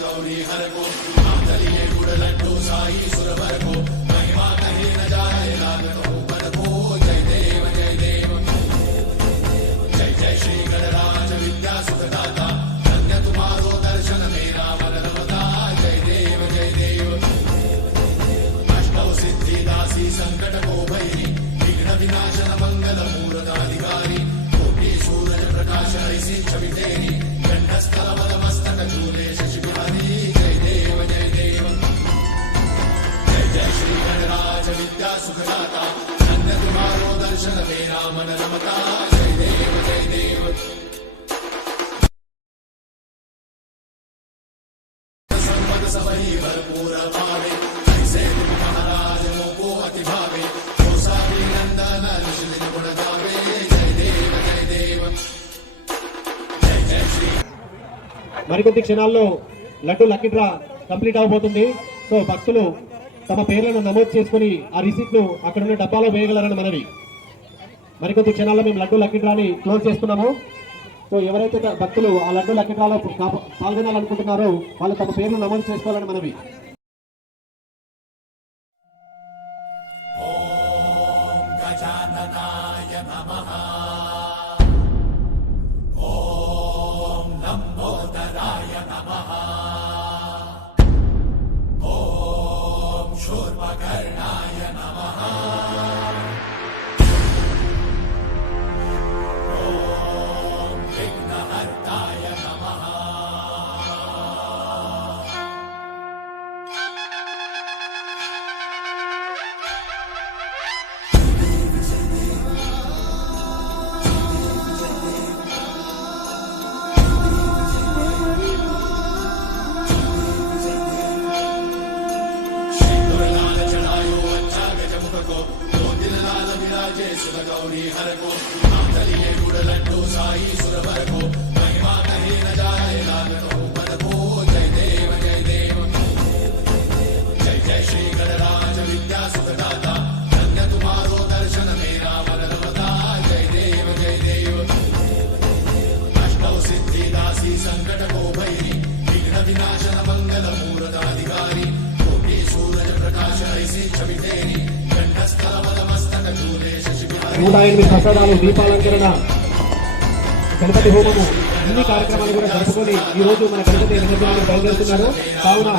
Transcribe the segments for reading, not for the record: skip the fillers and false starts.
गौरी हर को मातलिए गुड़ लड्डू साई सुरवर को महिमा कहे न जाए लागत हो पर को जय देव जय जय श्री गणराज विद्या सुखदाता धन्य तुम्हारो दर्शन मेरा मन रमता जय देव अष्टौ सिद्धि दासी संकट को भैरी विघ्न विनाशन मंगल मूर्ताधिकारी कोटि सूरज प्रकाश ऐसी छवि तेरी गंडस्थल बल मस्तक झूले शशि बिहारी जय देव जय जय श्री गणराज विद्या सुखदाता धन्य तुम्हारो दर्शन मेरा मन रमता जय देव संपद सबही भरपूर भावे ऐसे तुम महाराज मोको अति भावे गोसावी नंदन ऋषि गुण गावे जय देव మరికొద్ది క్షణాల్లో లడ్డు లక్కీ డ్రా కంప్లీట్ అవబోతుంది. సో భక్తులు తమ పేర్లను నమోదు చేసుకుని ఆ రిసీట్ను అక్కడ ఉన్న డబ్బాలో వేయగలరని మనవి. మరికొద్ది క్షణాల్లో మేము లడ్డు లక్కీ డ్రాని క్లోజ్ చేస్తున్నాము. సో ఎవరైతే భక్తులు ఆ లడ్డు లక్కీ డ్రాలో పాల్గొనాలనుకుంటున్నారో వాళ్ళు తమ పేర్లు నమోదు చేసుకోవాలని మనవి. गौरी हर को मातलिए गुड़ लड्डू साई सुरवर को महिमा कहे न जाए लागत हो पर को जय देव जय जय श्री गणराज विद्या सुखदाता धन्य तुम्हारो दर्शन मेरा मन रमता जय देव अष्टौ सिद्धि दासी संकट को भैरी विघ्न विनाशन मंगल मूर्ताधिकारी कोटि सूरज प्रकाश ऐसी छवि तेरी गंडस्थल बल मस्तक झूले 108 ప్రసాదాలు, దీపాలంకరణ, గణపతి హోమము, అన్ని కార్యక్రమాలు కూడా జరుపుకొని ఈ రోజు మన గణపతి నిమజ్జనానికి బయలుదేరుతున్నారు. కావున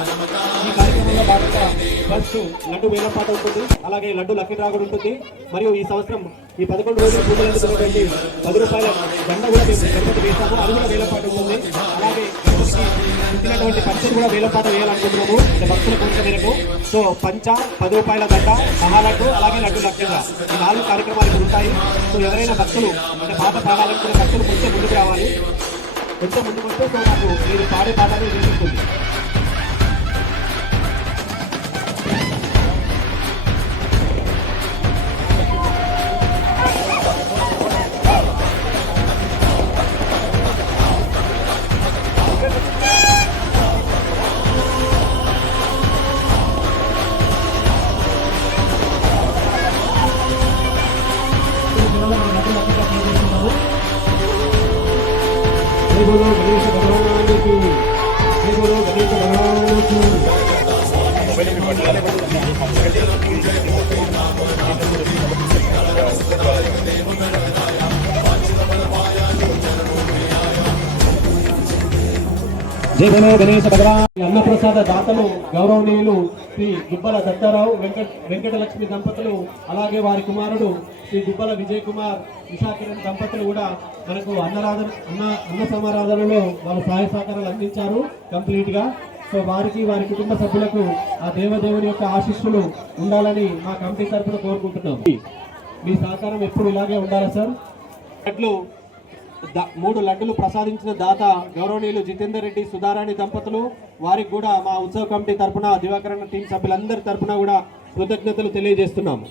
ఈ కార్యక్రమంలో భాగంగా ఫస్ట్ లడ్డు వేలంపాట ఉంటుంది, అలాగే లడ్డు లక్కీ డ్రా కూడా ఉంటుంది. మరియు ఈ సంవత్సరం ఈ 11 రోజులు పూజలు అందుతున్నటువంటి 10 రూపాయల దండ కూడా మేము గణపతి వేస్తాము, అది కూడా వేలంపాట ఉంటుంది. అలాగే ఇచ్చినటువంటి పంచను కూడా వేలంపాట వేయాలనుకుంటున్నాము అంటే భక్తుల కోరిక మేరకు. సో పంచ, 10 రూపాయల దండ, మహాలడ్డు, అలాగే లడ్డు లక్కీ డ్రా, ఈ 4 కార్యక్రమాలు ఉంటాయి. సో ఎవరైనా భక్తులు అంటే పాట పాడాలనుకునే భక్తులు కొంచెం ముందుకు రావాలి. కొంచెం ముందుకు వస్తే సో నాకు మీరు పాడే పాటనే వినిపిస్తుంది. बोलो गणेश भगवान की, बोलो गणेश भगवान की। జై బోలో గణేశ భగవాన్. అన్నప్రసాద దాతలు గౌరవనీయులు శ్రీ గుబ్బల దత్తారావు వెంకటలక్ష్మి దంపతులు, అలాగే వారి కుమారుడు శ్రీ గుబ్బల విజయ్ కుమార్ విశాఖరణ్ దంపతులు కూడా మనకు అన్న సమారాధనలో వాళ్ళ సహాయ సహకారాలు అందించారు కంప్లీట్ గా. సో వారికి వారి కుటుంబ సభ్యులకు ఆ దేవదేవుని యొక్క ఆశీస్సులు ఉండాలని మా కమిటీ తరఫున కోరుకుంటున్నాం. మీ సహకారం ఎప్పుడు ఇలాగే ఉండాలా సార్. అట్లు 3 లడ్డులు ప్రసాదించిన దాత గౌరవనీయులు జితేందర్ రెడ్డి సుధారాణి దంపతులు, వారికి కూడా మా ఉత్సవ కమిటీ తరపున దివాకరణ టీం సభ్యులందరి తరపున కూడా కృతజ్ఞతలు తెలియజేస్తున్నాము.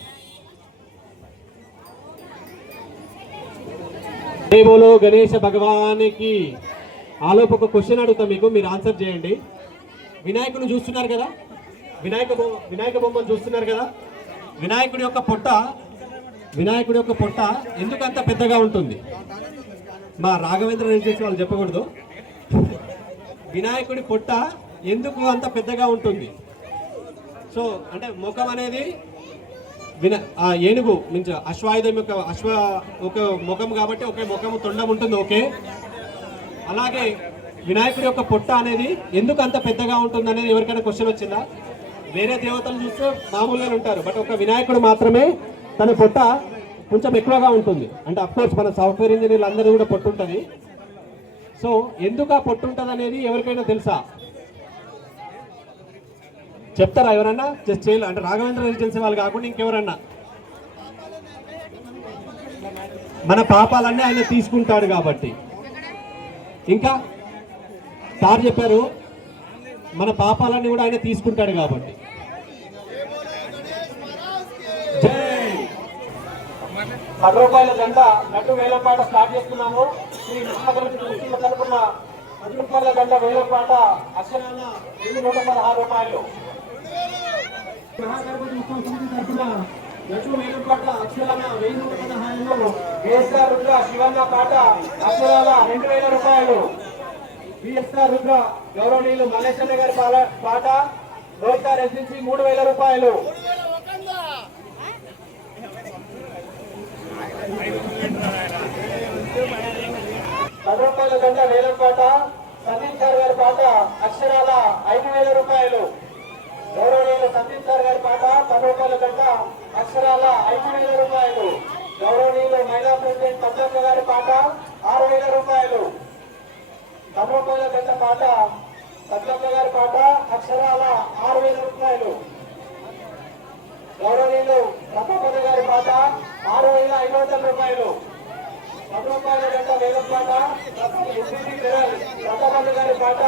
జై బోలో గణేశ భగవానికి. ఆలోపు ఒక క్వశ్చన్ అడుగుతా మీకు, మీరు ఆన్సర్ చేయండి. వినాయకుని చూస్తున్నారు కదా, వినాయక బొమ్మను చూస్తున్నారు కదా, వినాయకుడి యొక్క పొట్ట ఎందుకు అంత పెద్దగా ఉంటుంది? మా రాఘవేంద్ర రెడ్డి వాళ్ళు చెప్పకూడదు. వినాయకుడి పొట్ట ఎందుకు అంత పెద్దగా ఉంటుంది? సో అంటే ముఖం అనేది ఏనుగు మీన్స్ అశ్వాయుధం యొక్క ఒక ముఖం కాబట్టి ఒకే ముఖము తొండం ఉంటుంది. ఓకే, అలాగే వినాయకుడి యొక్క పొట్ట అనేది ఎందుకు అంత పెద్దగా ఉంటుంది అనేది ఎవరికైనా క్వశ్చన్ వచ్చిందా? వేరే దేవతలు చూస్తే మామూలుగానే ఉంటారు, బట్ ఒక వినాయకుడు మాత్రమే తన పొట్ట కొంచెం ఎక్కువగా ఉంటుంది. అంటే అఫ్కోర్స్ మన సాఫ్ట్వేర్ ఇంజనీర్లు అందరూ కూడా పొట్టు ఉంటుంది. సో ఎందుకు ఆ పొట్టు ఉంటుంది అనేది ఎవరికైనా తెలుసా? చెప్తారా ఎవరన్నా? జస్ట్ చేయాలి అంటే రాఘవేంద్ర రెడ్డి తెలిసే వాళ్ళు కాకుండా ఇంకెవరన్నా? మన పాపాలన్నీ ఆయన తీసుకుంటాడు కాబట్టి. ఇంకా సార్ చెప్పారు మన పాపాలన్నీ కూడా ఆయన తీసుకుంటాడు కాబట్టి. జై 10 రూపాయల జెండా లడ్డు వేలంపాట స్టార్ట్ చేస్తున్నాము. శ్రీ మహాగణపతి ముఖ్యుల తరపున 10 రూపాయల జెండా వేలంపాట అక్షరాన 116 రూపాయలు. మహాగణపతి ఉత్సవ సమితి తరపున లడ్డు వేలంపాట అక్షరాన 1116. కేఎస్ఆర్ రుద్ర శివన్న పాట అక్షరాల 2000 రూపాయలు. బిఎస్ఆర్ రుద్ర గౌరవనీయులు మల్లేశన్న గారి పాట రోడ్కా రెసిడెన్సీ 3000 రూపాయలు. 10 రూపాయల గంట వేలంపాట సందీప్ సార్ గారి పాట అక్షరాల 5000 రూపాయలు. గౌరవనీయులు సందీప్ సార్ గారి పాట 10 రూపాయల గంట అక్షరాల 5000 రూపాయలు. గౌరవనీయులు మహిళా ప్రెసిడెంట్ పద్మక్క గారి పాట 6000 రూపాయలు. 10 రూపాయల గంట పాట పద్మక్క గారి పాట అక్షరాల 6000 రూపాయలు. గౌరవనీయులు రమపద గారి పాట 6500 రూపాయలు. 10 రూపాయల గంట వేలంపాట రమపద గారి పాట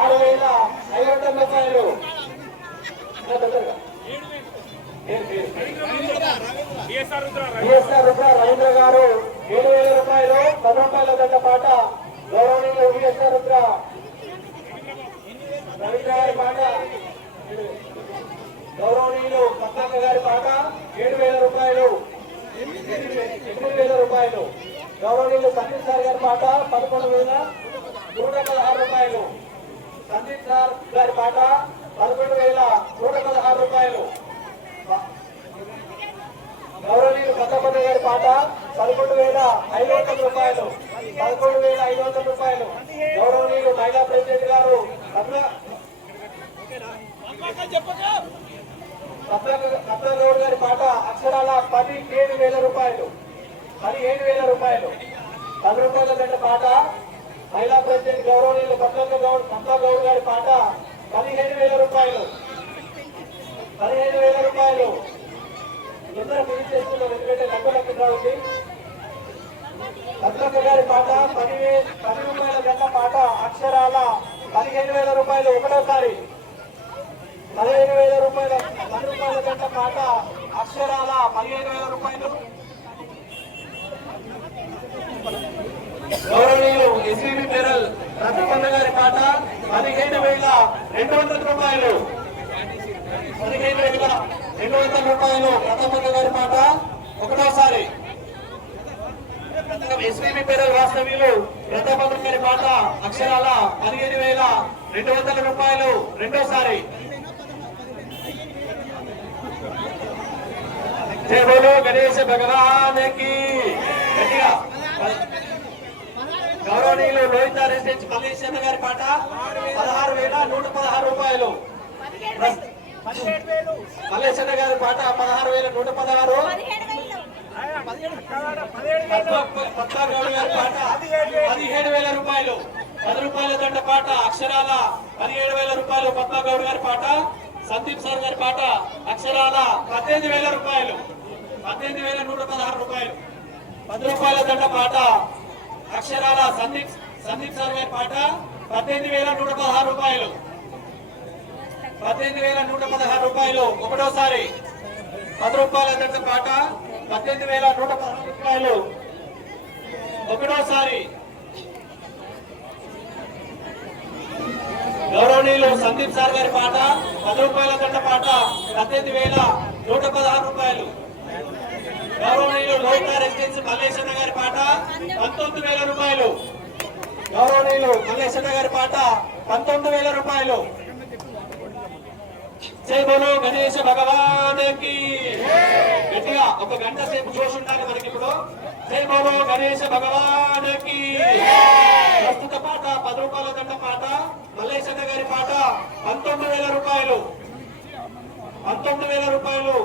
6500 రూపాయలు. బిఎస్ఆర్ రుద్ర రవీంద్ర గారు 7000 రూపాయలు. 10 రూపాయల గంట పాట గౌరవనీయులు బిఎస్ఆర్ రుద్ర రవీంద్ర గారి పాట. గౌరవనీయులు పద్మక్క గారి పాట 7000 రూపాయలు. 8000 రూపాయలు. గౌరవనీయులు సందీప్ సార్ గారి పాట 11,116 రూపాయలు. సందీప్ సార్ గారి పాట 11,116 రూపాయలు. గౌరవనీయులు పద్మపద గారి పాట 11,500 రూపాయలు. 11,500 రూపాయలు. గౌరవనీయులు మహిళా ప్రెసిడెంట్ గారు రత్నగౌడ్ గారి పాట అక్షరాల 17,000 రూపాయలు. 17,000 రూపాయలు. 10 రూపాయల గంట పాట మహిళా ప్రెసిడెంట్ గౌరవనీయులు పద్మగౌడ్ గారి పాట 15,000 రూపాయలు. 15,000 రూపాయలు. అందరూ ఫినిష్ చేస్తున్నారు ఎందుకంటే లెక్కలకి రావాలి. పద్మక్క గారి పాట 10 రూపాయల గంట పాట అక్షరాల 15,000 రూపాయలు. ఒకటోసారి 15,000 రూపాయలు. 10 రూపాయల గంట పాట అక్షరాల 15,000 రూపాయలు. గౌరవనీయులు ఎస్వీబీ పేరల్ రత్నపన్న గారి పాట 15,200 రూపాయలు. 15,200 రూపాయలు. రత్నపన్న గారి పాట ఒకటోసారి. ఎస్వీబీ పేరల్ వాస్తవ్యులు రత్నపన్న గారి పాట అక్షరాల 15,200 రూపాయలు. రెండోసారి. జై బోలో గణేశ భగవానికి. గట్టిగా గౌరవనీయులు లోహిత రెసిడెన్స్ మల్లేశన్న గారి పాట 16,116 రూపాయలు. మల్లేశన్న గారి పాట 16,116. పద్మగౌడ్ గారి పాట 17,000 రూపాయలు. 10 రూపాయల దండ పాట అక్షరాల 17,000 రూపాయలు. పద్మగౌడ్ గారి పాట. సందీప్ సార్ గారి పాట అక్షరాల 18,000 రూపాయలు. 18,116 రూపాయలు. 10 రూపాయల దండ పాట అక్షరాల సందీప్ సార్ గారి పాట 18,116 రూపాయలు. 18,116 రూపాయలు. ఒకటోసారి 10 రూపాయల దండ పాట 18,116 రూపాయలు. ఒకటోసారి గౌరవనీయులు సందీప్ సార్ గారి పాట 10 రూపాయల దండ పాట 18,116 రూపాయలు. గౌరవనీయులు లోహిత రెసిడెన్సీ మల్లేశన్న గారి పాట 19,000 రూపాయలు. గౌరవనీయులు మల్లేశన్న గారి పాట 19,000 రూపాయలు. జై బోలో గణేశ భగవానికి. గట్టిగా ఒక గంట సేపు చూసి ఉండాలి మనకి ఇప్పుడు. జై బోలో గణేశ భగవానికి. ప్రస్తుత పాట 10 రూపాయల దండ పాట మల్లేశన్న గారి పాట 19,000 రూపాయలు. 19,000 రూపాయలు.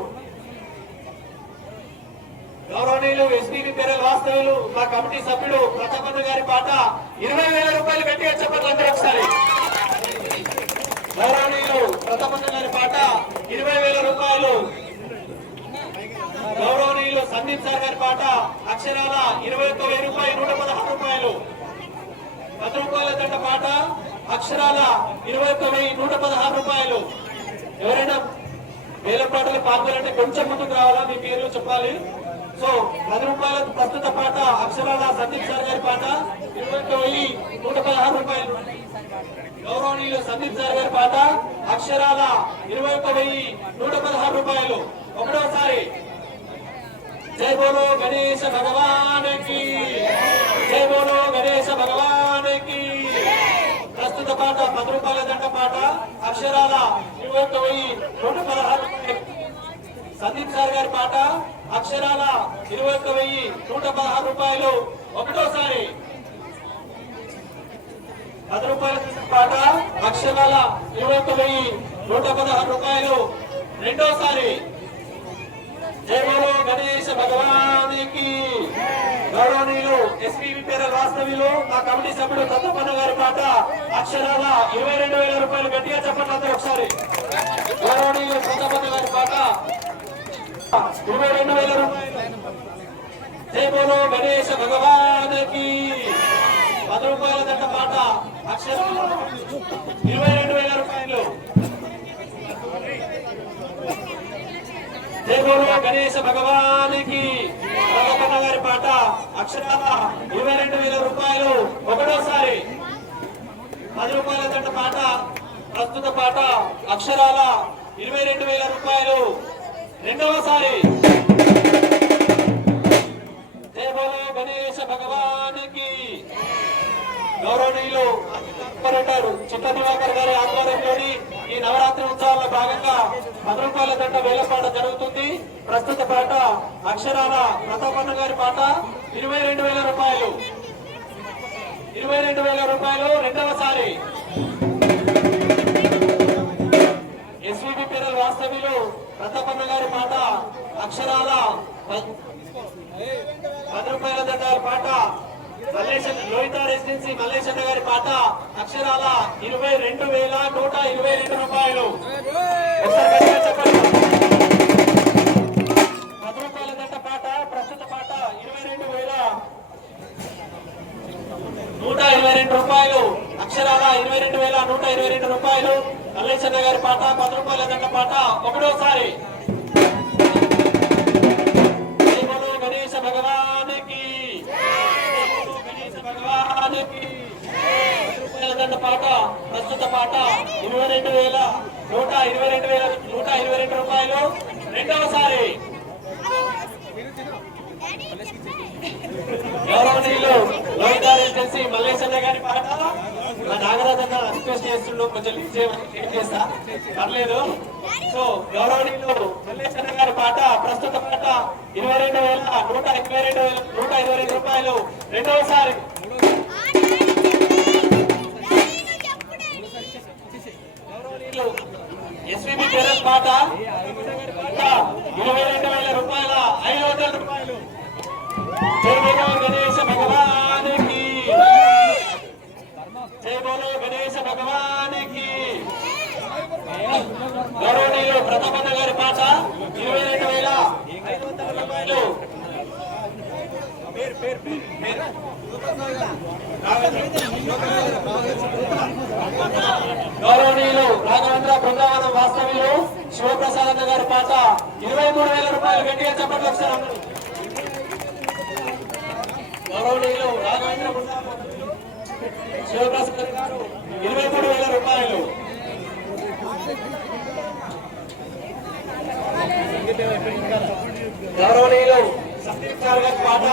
గౌరవనీయులు ఎస్పీబీ పేరల్ వాస్తవులు మా కమిటీ సభ్యుడు ప్రతాపన్న గారి పాట 20,000 రూపాయలు. గట్టిగా చెప్పండి అందరూ ఒకసారి. గౌరవనీయులు ప్రతాపన్న గారి పాట 20,000 రూపాయలు. గౌరవనీయులు సందీప్ సార్ గారి పాట అక్షరాల 21,116 రూపాయలు. 10 రూపాయల దండ పాట అక్షరాల 21,116 రూపాయలు. ఎవరైనా వేల పాటలు పాల్గొనంటే కొంచెం ముందుకు రావాలా, మీ పేర్లు చెప్పాలి. సో 10 రూపాయల ప్రస్తుత పాట అక్షరాల సందీప్ సార్ గారి పాట 21,116 రూపాయలు. గౌరవనీయులు సందీప్ సార్ గారి పాట అక్షరాల 21,116 రూపాయలు. ఒకటోసారి జై బోలో గణేశ భగవానికి. జై బోలో గణేశ భగవానికి. ప్రస్తుత పాట 10 రూపాయల దండ పాట అక్షరాల 21,116 రూపాయలు. సందీప్ సార్ గారి పాట అక్షరాల 21,116 రూపాయలు. ఒకటోసారి 10 రూపాయల పాట అక్షరాల 21,116 రూపాయలు. రెండోసారి జై బోలో గణేశ భగవానికి. గౌరవనీయులు ఎస్పీబీ పేరల్ వాస్తవ్యులు మా కమిటీ సభ్యుడు ప్రతాపన్న గారి పాట అక్షరాల 22,000 రూపాయలు. గట్టిగా చెప్పండి అందరూ ఒకసారి. గౌరవనీయులు ప్రతాపన్న గారి పాట 22,000 రూపాయలు. జై బోలో గణేశ భగవానికి. 10 రూపాయల దండ పాట అక్షరాల 22,000 రూపాయలు. జై బోలో గణేశ భగవానికి. ప్రతాపన్న గారి పాట అక్షరాల 22,000 రూపాయలు. ఒకటోసారి 10 రూపాయల దండ పాట ప్రస్తుత పాట అక్షరాల 22,000 రూపాయలు. రెండవసారి జై బోలో గణేశ భగవానికి. గౌరవనీయులు కార్పొరేటర్ చిట్ట దివాకర్ గారి ఆధ్వర్యంలోని ఈ నవరాత్రి ఉత్సవాల్లో భాగంగా 10 రూపాయల దండ వేలపాట జరుగుతుంది. ప్రస్తుత పాట అక్షరాల ప్రతాపన్న గారి పాట 22,000 రూపాయలు. 22,000 రూపాయలు. రెండవసారి ఎస్వీబీ పేరల్ వాస్తవ్యులు ప్రతాపన్న గారి పాట అక్షరాల 10 రూపాయల దండాల పాట మల్లేశన్న లోహిత రెసిడెన్సీ మల్లేశన్న గారి పాట అక్షరాల 22,122 రూపాయలు. ఒకసారి గట్టిగా చెప్పండి. 10 రూపాయల దండ పాట ప్రస్తుత పాట 22,122 రూపాయలు. అక్షరాల 22,122 రూపాయలు. మల్లేశన్న గారి పాట 10 రూపాయల దండ పాట. ఒకటోసారి జై బోలో గణేశ భగవానికి. గణేశ భగవానికి. 10 రూపాయల దండ పాట ప్రస్తుత పాట 22,122 రూపాయలు. రెండవసారి గౌరవనీయులు లోహిత రెసిడెన్సీ మల్లేశన్న గారి పాట మా నాగరాజన్న రిక్వెస్ట్ చేస్తుండో కొంచెం లీడ్ చేస్తా పర్లేదు. సో గౌరవనీయులు మల్లేశన్న గారి పాట ప్రస్తుత పాట 22,122 రూపాయలు. రెండవసారి ఎస్వీబీ పేరల్ పాట 22,000 రూపాయల 500 రూపాయలు. జై బోలో గణేశ భగవానికి. జై బోలో గణేశ భగవానికి. గౌరవనీయులు ప్రతాపన్న గారి పాట 22,500 రూపాయలు. గౌరవనీయులు రాఘవేంద్ర బృందావనం వాస్తవ్యులు శివప్రసాద్ అన్న గారి పాట 23,000 రూపాయలు. గట్టిగా చెప్పండి ఒకసారి అందరూ. గౌరవనీయులు రాఘవేంద్ర బృందావనం శివప్రసాద్ గారు 23,000 రూపాయలు. గౌరవనీయులు సందీప్ సార్ గారి పాట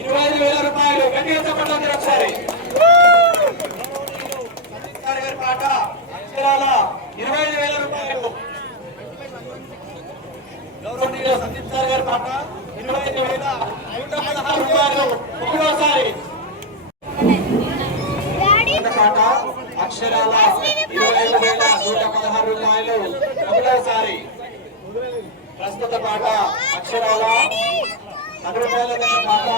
25,000 రూపాయలు. గట్టిగా చెప్పండి అందరూ ఒకసారి. గారి పాట అక్షరాల 25,000 రూపాయలు. గౌరవనీయులు సందీప్ సార్ గారి పాట 25,116 రూపాయలు. ఒకటోసారి పాట అక్షరాల 25,116 రూపాయలు. ఒకటోసారి ప్రస్తుత పాట అక్షరాల 10 రూపాయల పాట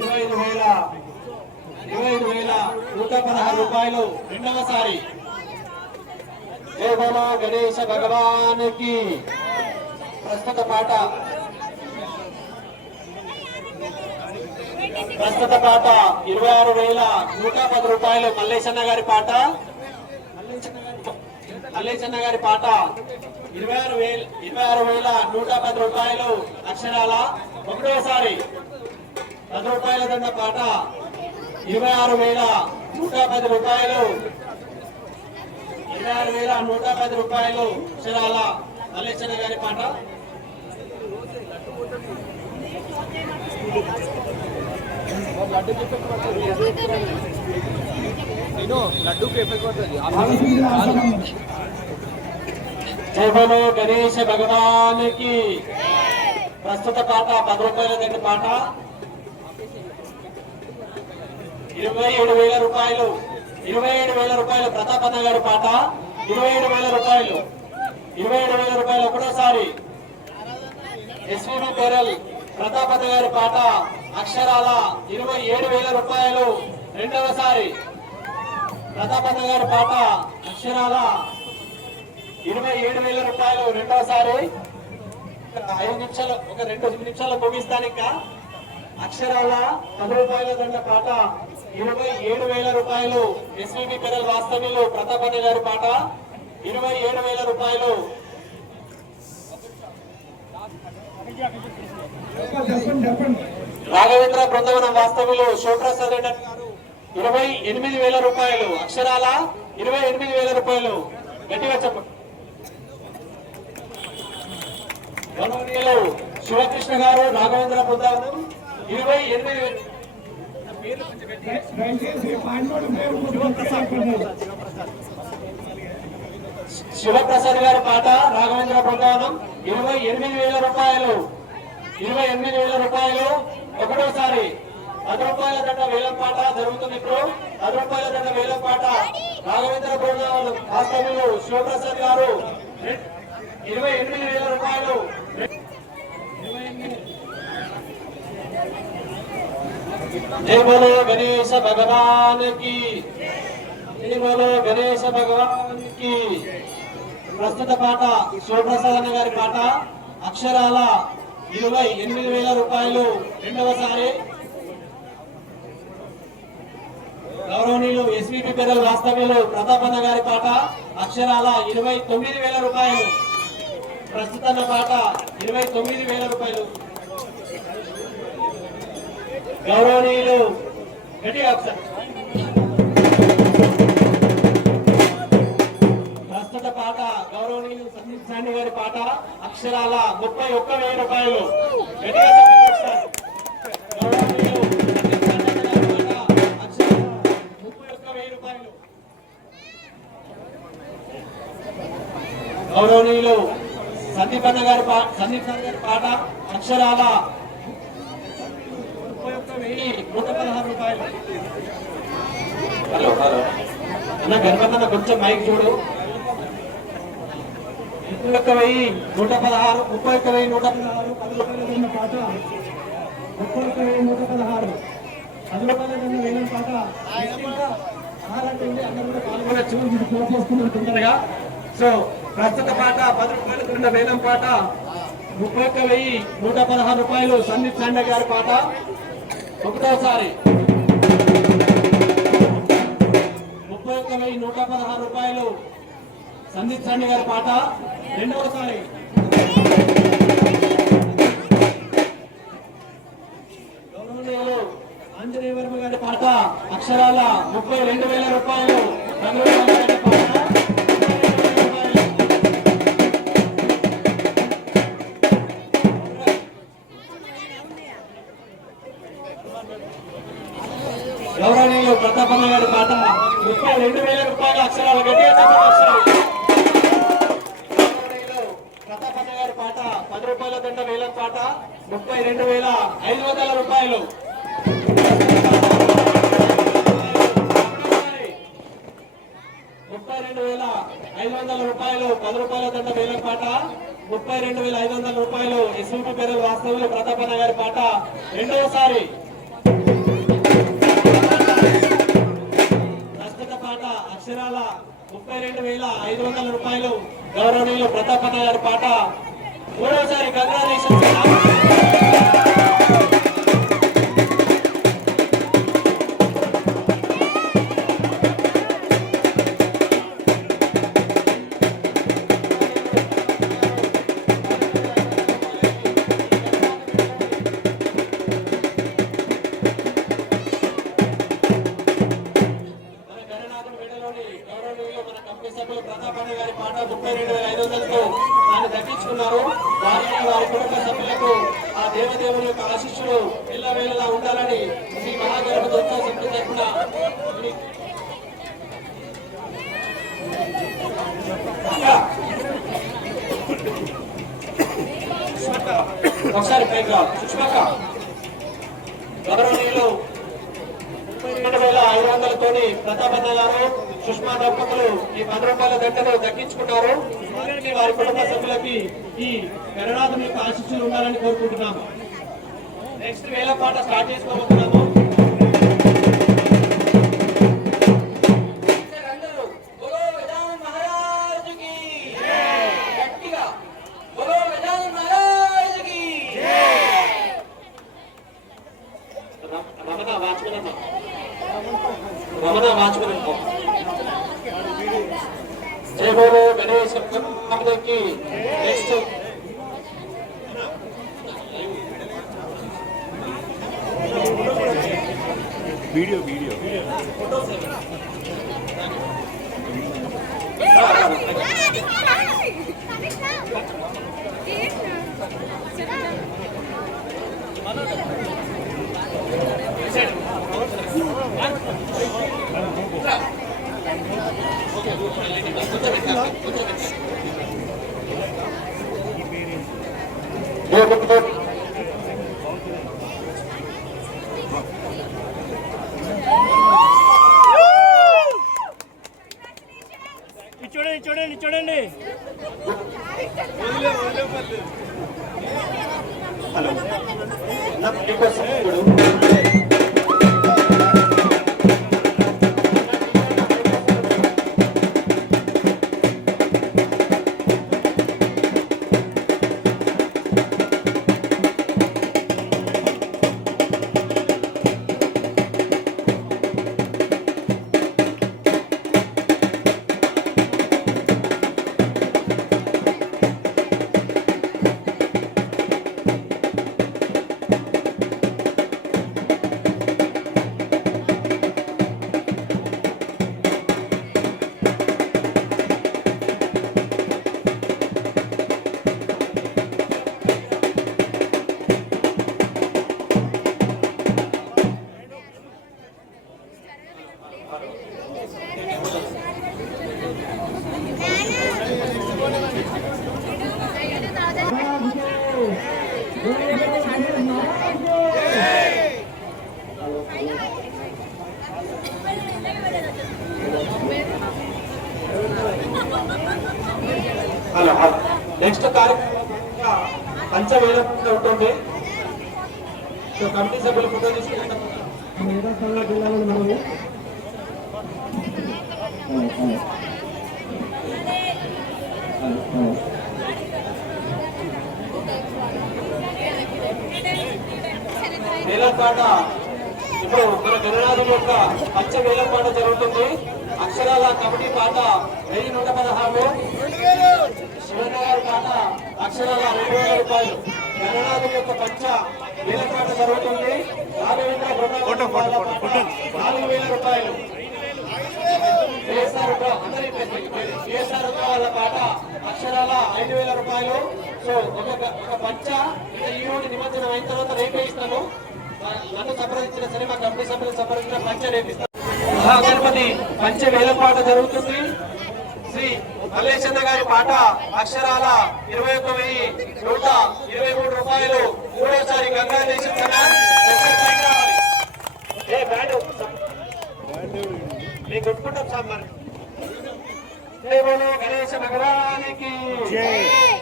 25,116 రూపాయలు. రెండవసారి జై బోలో గణేశ భగవానికి. ప్రస్తుత పాట 26,110 రూపాయలు. మల్లేశన్న గారి పాట 26,110 రూపాయలు. అక్షరాల ఒకటోసారి 10 రూపాయల దండ పాట 26,110 రూపాయలు. 26,110 రూపాయలు. అక్షరాల మల్లేశన్న గారి పాట. జై బోలో గణేశ భగవానికి. ప్రస్తుత పాట 10 రూపాయల దండ పాట 27,000 రూపాయలు. 27,000 రూపాయలు. ప్రతాపన్న గారి పాట 27,000 రూపాయలు. 27,000 రూపాయలు. ఒకటోసారి ఎస్వీబీ పేరల్ ప్రతాపన్న గారి పాట అక్షరాల 27,000 రూపాయలు. రెండవసారి ప్రతాపన్న గారి పాట అక్షరాల 27,000 రూపాయలు. రెండవసారి 5 నిమిషాలు, ఒక 2 నిమిషాలు ముగిస్తానిక. అక్షరాల 10 రూపాయల దండ పాట 27,000 రూపాయలు. ఎస్వీబీ పేరల్ వాస్తవ్యులు ప్రతాపన్న గారి పాట 27,000 రూపాయలు. రాఘవేంద్ర బృందావనం వాస్తవ్యులు శివప్రసాద్ రెడ్డి గారు 28,000 రూపాయలు. అక్షరాల 28,000 రూపాయలు. గట్టిగా చెప్పండి. గౌరవనీయులు శివకృష్ణ గారు రాఘవేంద్ర బృందావనం 28,000. శివప్రసాద్ గారి పాట రాఘవేంద్ర బృందావనం 28,000 రూపాయలు. 28,000 రూపాయలు. ఒకటోసారి 10 రూపాయల దండ వేలం పాట జరుగుతుంది. ఇప్పుడు 10 రూపాయల దండ వేలం పాట రాఘవేంద్ర బృందావనం వాస్తవ్యులు శివప్రసాద్ గారు 28,000 రూపాయలు. జై బోలో గణేశ భగవానికి. జై బోలో గణేశ భగవానికి. ప్రస్తుత పాట శివప్రసాద్ అన్న గారి పాట అక్షరాల 28,000 రూపాయలు. రెండవసారి గౌరవనీయులు ఎస్వీపీ పేరల్ వాస్తవ్యులు ప్రతాపన్న గారి పాట అక్షరాల 29,000 రూపాయలు. ప్రస్తుత పాట 29,000 రూపాయలు. గౌరవనీయులు గట్టిగా ఒకసారి. ప్రస్తుత పాట గౌరవనీయులు సందీప్ సాండి గారి పాట అక్షరాల 31,000 రూపాయలు. గట్టిగా చెప్పండి ఒకసారి. గౌరవనీయులు సందీప్ సాండి గారి పాట అక్షరాల 31,000 రూపాయలు. గౌరవనీయులు సందీప్ సాండి గారి పాట అక్షరాల 31,116 రూపాయలు. హలో హలో అన్న గణపతి కొంచెం మైక్ చూడు. 31,116 31,116 10 రూపాయల దండ పాట 31,116 10 రూపాయల దండ వేలం పాట. అందరూ కూడా పాల్గొనొచ్చు. చేసుకుంటుండగా సో ప్రస్తుత పాట 10 రూపాయల దండ వేలం పాట 31,116 రూపాయలు. సందీప్ సాండే గారి పాట ఒకటోసారి 31,116 రూపాయలు సందీప్ సండి గారి పాట. రెండవసారి గౌరవనీయులు ఆంజనేయ వర్మ గారి పాట అక్షరాల 32,000 రూపాయలు. చంద్రబాబు గారి పాట 32,000 రూపాయలు. గౌరవనీయులు ప్రతాపన్న గారి పాట 32,000 రూపాయల అక్షరాలు. గట్టిగా చెప్పండి అక్షరాలు. గౌరవనీయులు ప్రతాపన్న గారి పాట 10 రూపాయల దండ వేలం పాట 32,500 రూపాయలు. 32,500 రూపాయలు 10 రూపాయల దండ వేలం పాట 32,500 రూపాయలు. ఎస్యూపీ పేరు వాస్తవులు ప్రతాపన్న గారి పాట. రెండవసారి పాట అక్షరాల 32,500 రూపాయలు. గౌరవనీయులు ప్రతాపన్న గారి పాట. మూడవసారి కంగ్రాచులేషన్స్. ప్రతాపన్న గారి పాట 32,500తో దాన్ని దక్కించుకున్నారు. వారికి వారి కుటుంబ సభ్యులకు ఆ దేవదేవుని యొక్క ఆశీస్సులు ఎల్లవేళలా ఉండాలని శ్రీ మహాగణపతి ఉత్సవ సమితి తరఫున ఒకసారి పైగా సుష్మక గౌరవనీయులు 32,500తోని ప్రతాపన్న గారు సుష్మా దంపతులు ఈ 10 రూపాయల దండను దక్కించుకున్నారు. వారి కుటుంబ సభ్యులకి ఈ గణనాథుని యొక్క ఆశీస్సులు ఉండాలని కోరుకుంటున్నాము. నెక్స్ట్ వేల పాట స్టార్ట్ చేసుకోబోతున్నాము. రమణ వాచ్మన్ జయ బోలో గణేష్ కి నెక్స్ట్ వీడియో చూడండి. హలో నెక్స్ట్ కార్యక్రమం పంచవేల ఉంటుంది. సో కమిటీ సభ్యులు ఫోటో తీసుకుంటాం. వేల పాట ఇప్పుడు మన గణనాథం యొక్క పంచ వేల పాట జరుగుతుంది. అక్షరాల కబడ్డీ పాట 1116, శివన్న గారి పాట అక్షరాల 2000 రూపాయలు. గణనాథం యొక్క పంచ వేల పాట జరుగుతుంది. రాఘవేంద్ర బృందావనం పాట 4000 రూపాయలు. కేఎస్ఆర్ వాళ్ళ పాట అక్షరాల 5000 రూపాయలు. సో ఒక పంచ ఈ రోజు నిమజ్జనం అయిన తర్వాత రేపే ఇస్తాను. నన్ను సంప్రదించిన సరే మా కమిటీ సభ్యులు సంప్రదించిన పంచ రేపిస్తాను. మహాగణపతి పంచ వేల పాట జరుగుతుంది. శ్రీ మల్లేశన్న గారి పాట అక్షరాల 21,123 రూపాయలు. మూడోసారి కంగ్రాచులేషన్స్ అన్న. మీకు కొట్టుకుంటాం సార్ మరి. గణేశ భగవానికి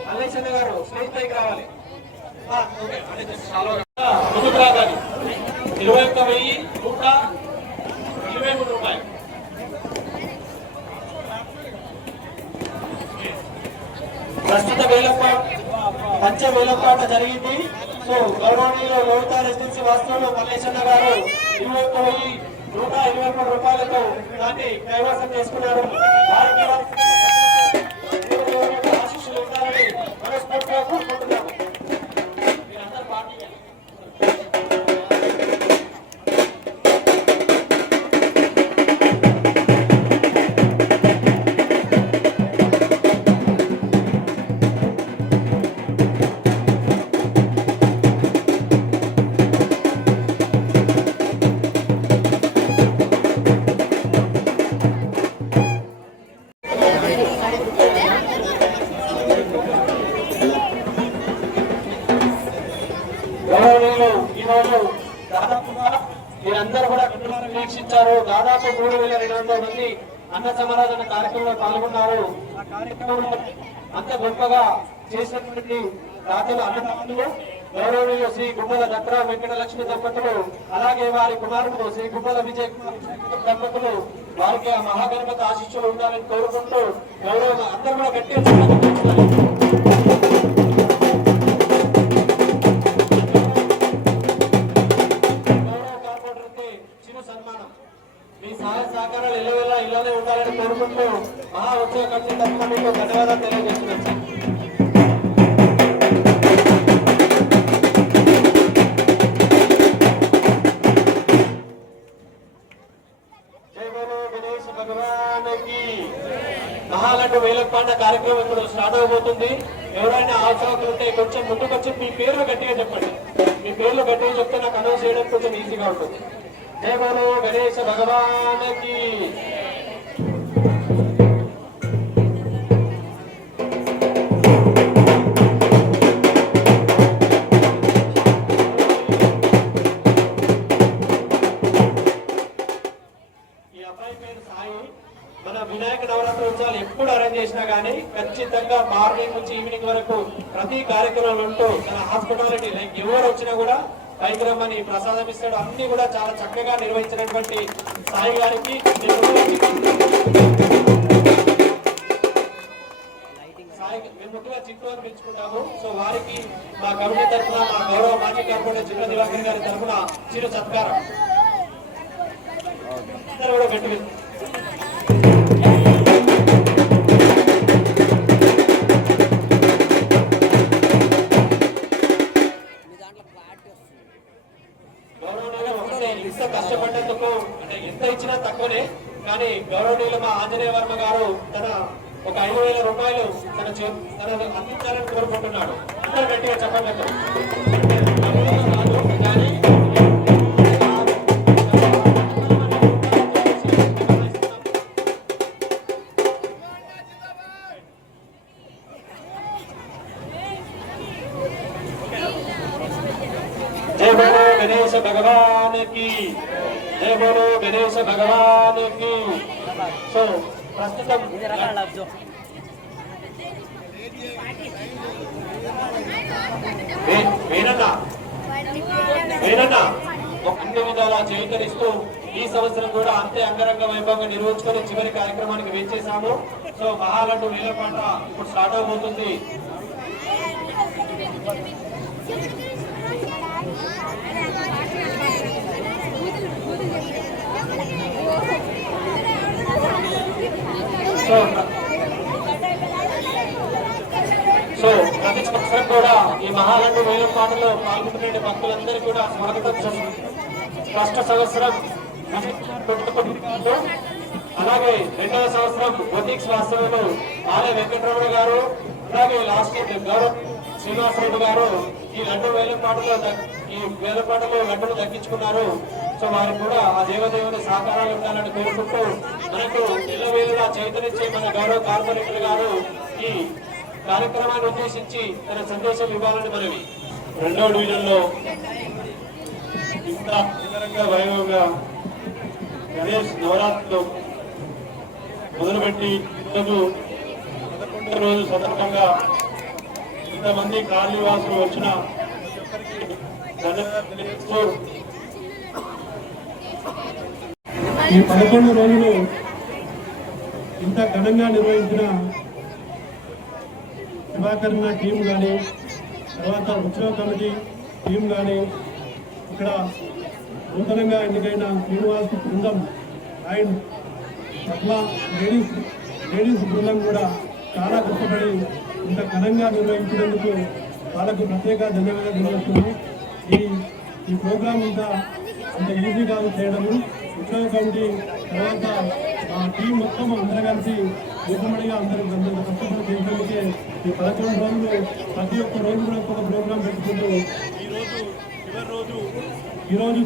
మల్లేశన్న గారు స్టేజ్ పైకి రావాలి. ముందుకు రావాలి. 21,123 రూపాయలు. ప్రస్తుత పంచ వేలపాట జరిగింది. సో గౌరవనీయులు లోతా రెసిడెన్సీ వాస్తవంలో మల్లేశన్న గారు 21,123 రూపాయలతో దాన్ని కైవసం చేసుకున్నారు. వారికి ఆశీస్సులు ఉండాలని మనస్ఫూర్తిగా కోరుకుంటున్నాము. మీరందరూ పార్టీ ఈరోజు దాదాపుగా మీరందరూ కూడా వీక్షించారు. దాదాపు 3,200 మంది అన్న సమారాధన కార్యక్రమంలో పాల్గొన్నారు. ఆ కార్యక్రమంలో అంత గొప్పగా చేసినటువంటి దాతలు అన్నదాతలు గౌరవనీయులు శ్రీ గుబ్బల దత్ర వెంకటలక్ష్మి దంపతులు, అలాగే వారి కుమారుడు శ్రీ గుబ్బల విజయ్ దంపతులు, వారికి ఆ మహాగణపతి ఆశీస్సులు ఉండాలని కోరుకుంటూ గౌరవ అందరూ కూడా గట్టిగా మీ సహాయ సహకారాలు ఎల్లవేళ ఇలానే ఉండాలని కోరుకుంటూ మహా ఉత్సవ కమిటీ తరఫున మీకు ధన్యవాదాలు తెలియజేస్తున్నాను సార్. జై బోలో గణేశ భగవానికి. మహాలడ్డు వేలపాట కార్యక్రమం ఇప్పుడు స్టార్ట్ అవబోతుంది. ఎవరైనా ఆశకులు ఉంటే కొంచెం ముందుకు వచ్చి మీ పేర్లు గట్టిగా చెప్పండి. మీ పేర్లు గట్టిగా చెప్తే నాకు అనౌన్స్ చేయడం కొంచెం ఈజీగా ఉంటుంది. జై బోలో గణేశ భగవానికి. ఈ అబ్బాయి పేరు సాయి. మన వినాయక నవరాత్రి ఉత్సవాలు ఎప్పుడు అరేంజ్ చేసినా గానీ ఖచ్చితంగా మార్నింగ్ నుంచి ఈవినింగ్ వరకు ప్రతి కార్యక్రమం ఉంటూ తన హాస్పిటాలిటీ లైక్ ఎవరు వచ్చినా కూడా పైకి రమ్మని ప్రసాదం ఇస్తాడు. అన్ని కూడా చాలా చక్కగా నిర్వహించినటువంటి సాయి గారికి మేము ముఖ్యంగా చిట్టు అని పిలుచుకుంటాము. సో వారికి మా కమిటీ తరఫున, మా గౌరవ మాజీ కార్పొరేటర్ జిల్లా దివాకర్ గారి తరఫున చిరు సత్కారం. అందరూ కూడా గట్టిగా ఇంత కష్టపడ్డందుకు అంటే ఎంత ఇచ్చినా తక్కువనే. కానీ గౌరవనీయులు మా ఆంజనేయ వర్మ గారు తన ఒక 5,000 రూపాయలు తనను అందించాలని కోరుకుంటున్నాడు. అందరూ గట్టిగా చెప్పండి. जय बोलो गणेश भगवान की. जय बोलो गणेश भगवान की. సో ప్రస్తుతం వేనన్నా అన్ని విధాలా చేకరిస్తూ ఈ సంవత్సరం కూడా అంతే అంగరంగ వైభవంగా నిర్వహించుకొని చివరి కార్యక్రమానికి వేచేసాము. సో మహాలడ్డు వేలపాట ఇప్పుడు స్టార్ట్ అవబోతుంది. మహాలడ్డు వేలం పాటలో పాల్గొనే భక్తులందరూ కూడా స్వాగతం. ఫస్ట్ సంవత్సరం అలాగే రెండవ సంవత్సరం బొటిక్స్ వాస్తవులు ఆలయ వెంకటరమణ గారు, అలాగే లాస్ట్ గౌరవ్ శ్రీనివాసరెడ్డి గారు ఈ లడ్డు వేలంపాటలో లడ్డును దక్కించుకున్నారు. సో వారికి కూడా ఆ దేవదేవుని సహకారాలు ఉండాలని కోరుకుంటూ మనకు ఎల్లవేళలా చైతన్యచ్చే మన గౌరవ కార్పొరేటర్ గారు ఈ కార్యక్రమాన్ని ఉద్దేశించి తన సందేశం ఇవ్వాలని మనవి. రెండవ డివిజన్ లో ఇంత సుందరంగా వైభవంగా గణేష్ నవరాత్రులు మొదలుపెట్టి ఈరోజు 11వ రోజు సందర్భంగా ఇంతమంది కాలనీవాసులు వచ్చిన ధన్యవాదాలు తెలియజేస్తూ ఈ 11 రోజులు ఇంత ఘనంగా నిర్వహించిన దివాకరణ టీం కానీ, తర్వాత ఉత్సవ కమిటీ టీం కానీ, ఇక్కడ నూతనంగా ఎన్నికైన శ్రీనివాస్ బృందం అండ్ పట్ల లేడీస్ బృందం కూడా చాలా కష్టపడి ఇంత ఘనంగా నిర్వహించినందుకు వాళ్ళకు ప్రత్యేక ధన్యవాదాలు తెలియజేస్తున్నాం. ఈ ప్రోగ్రాం అంత ఈజీ కాదు చేయడము. ఉత్సవ కమిటీ తర్వాత ఆ టీం మొత్తం అందరూ కలిసి మూకమడిగా అందరూ కష్టపడి చేసినందుకే ఈ 11 రోజులు ప్రతి ఒక్క రోజు కూడా ఒక్కొక్క ప్రోగ్రాం పెట్టుకుంటూ ఈరోజు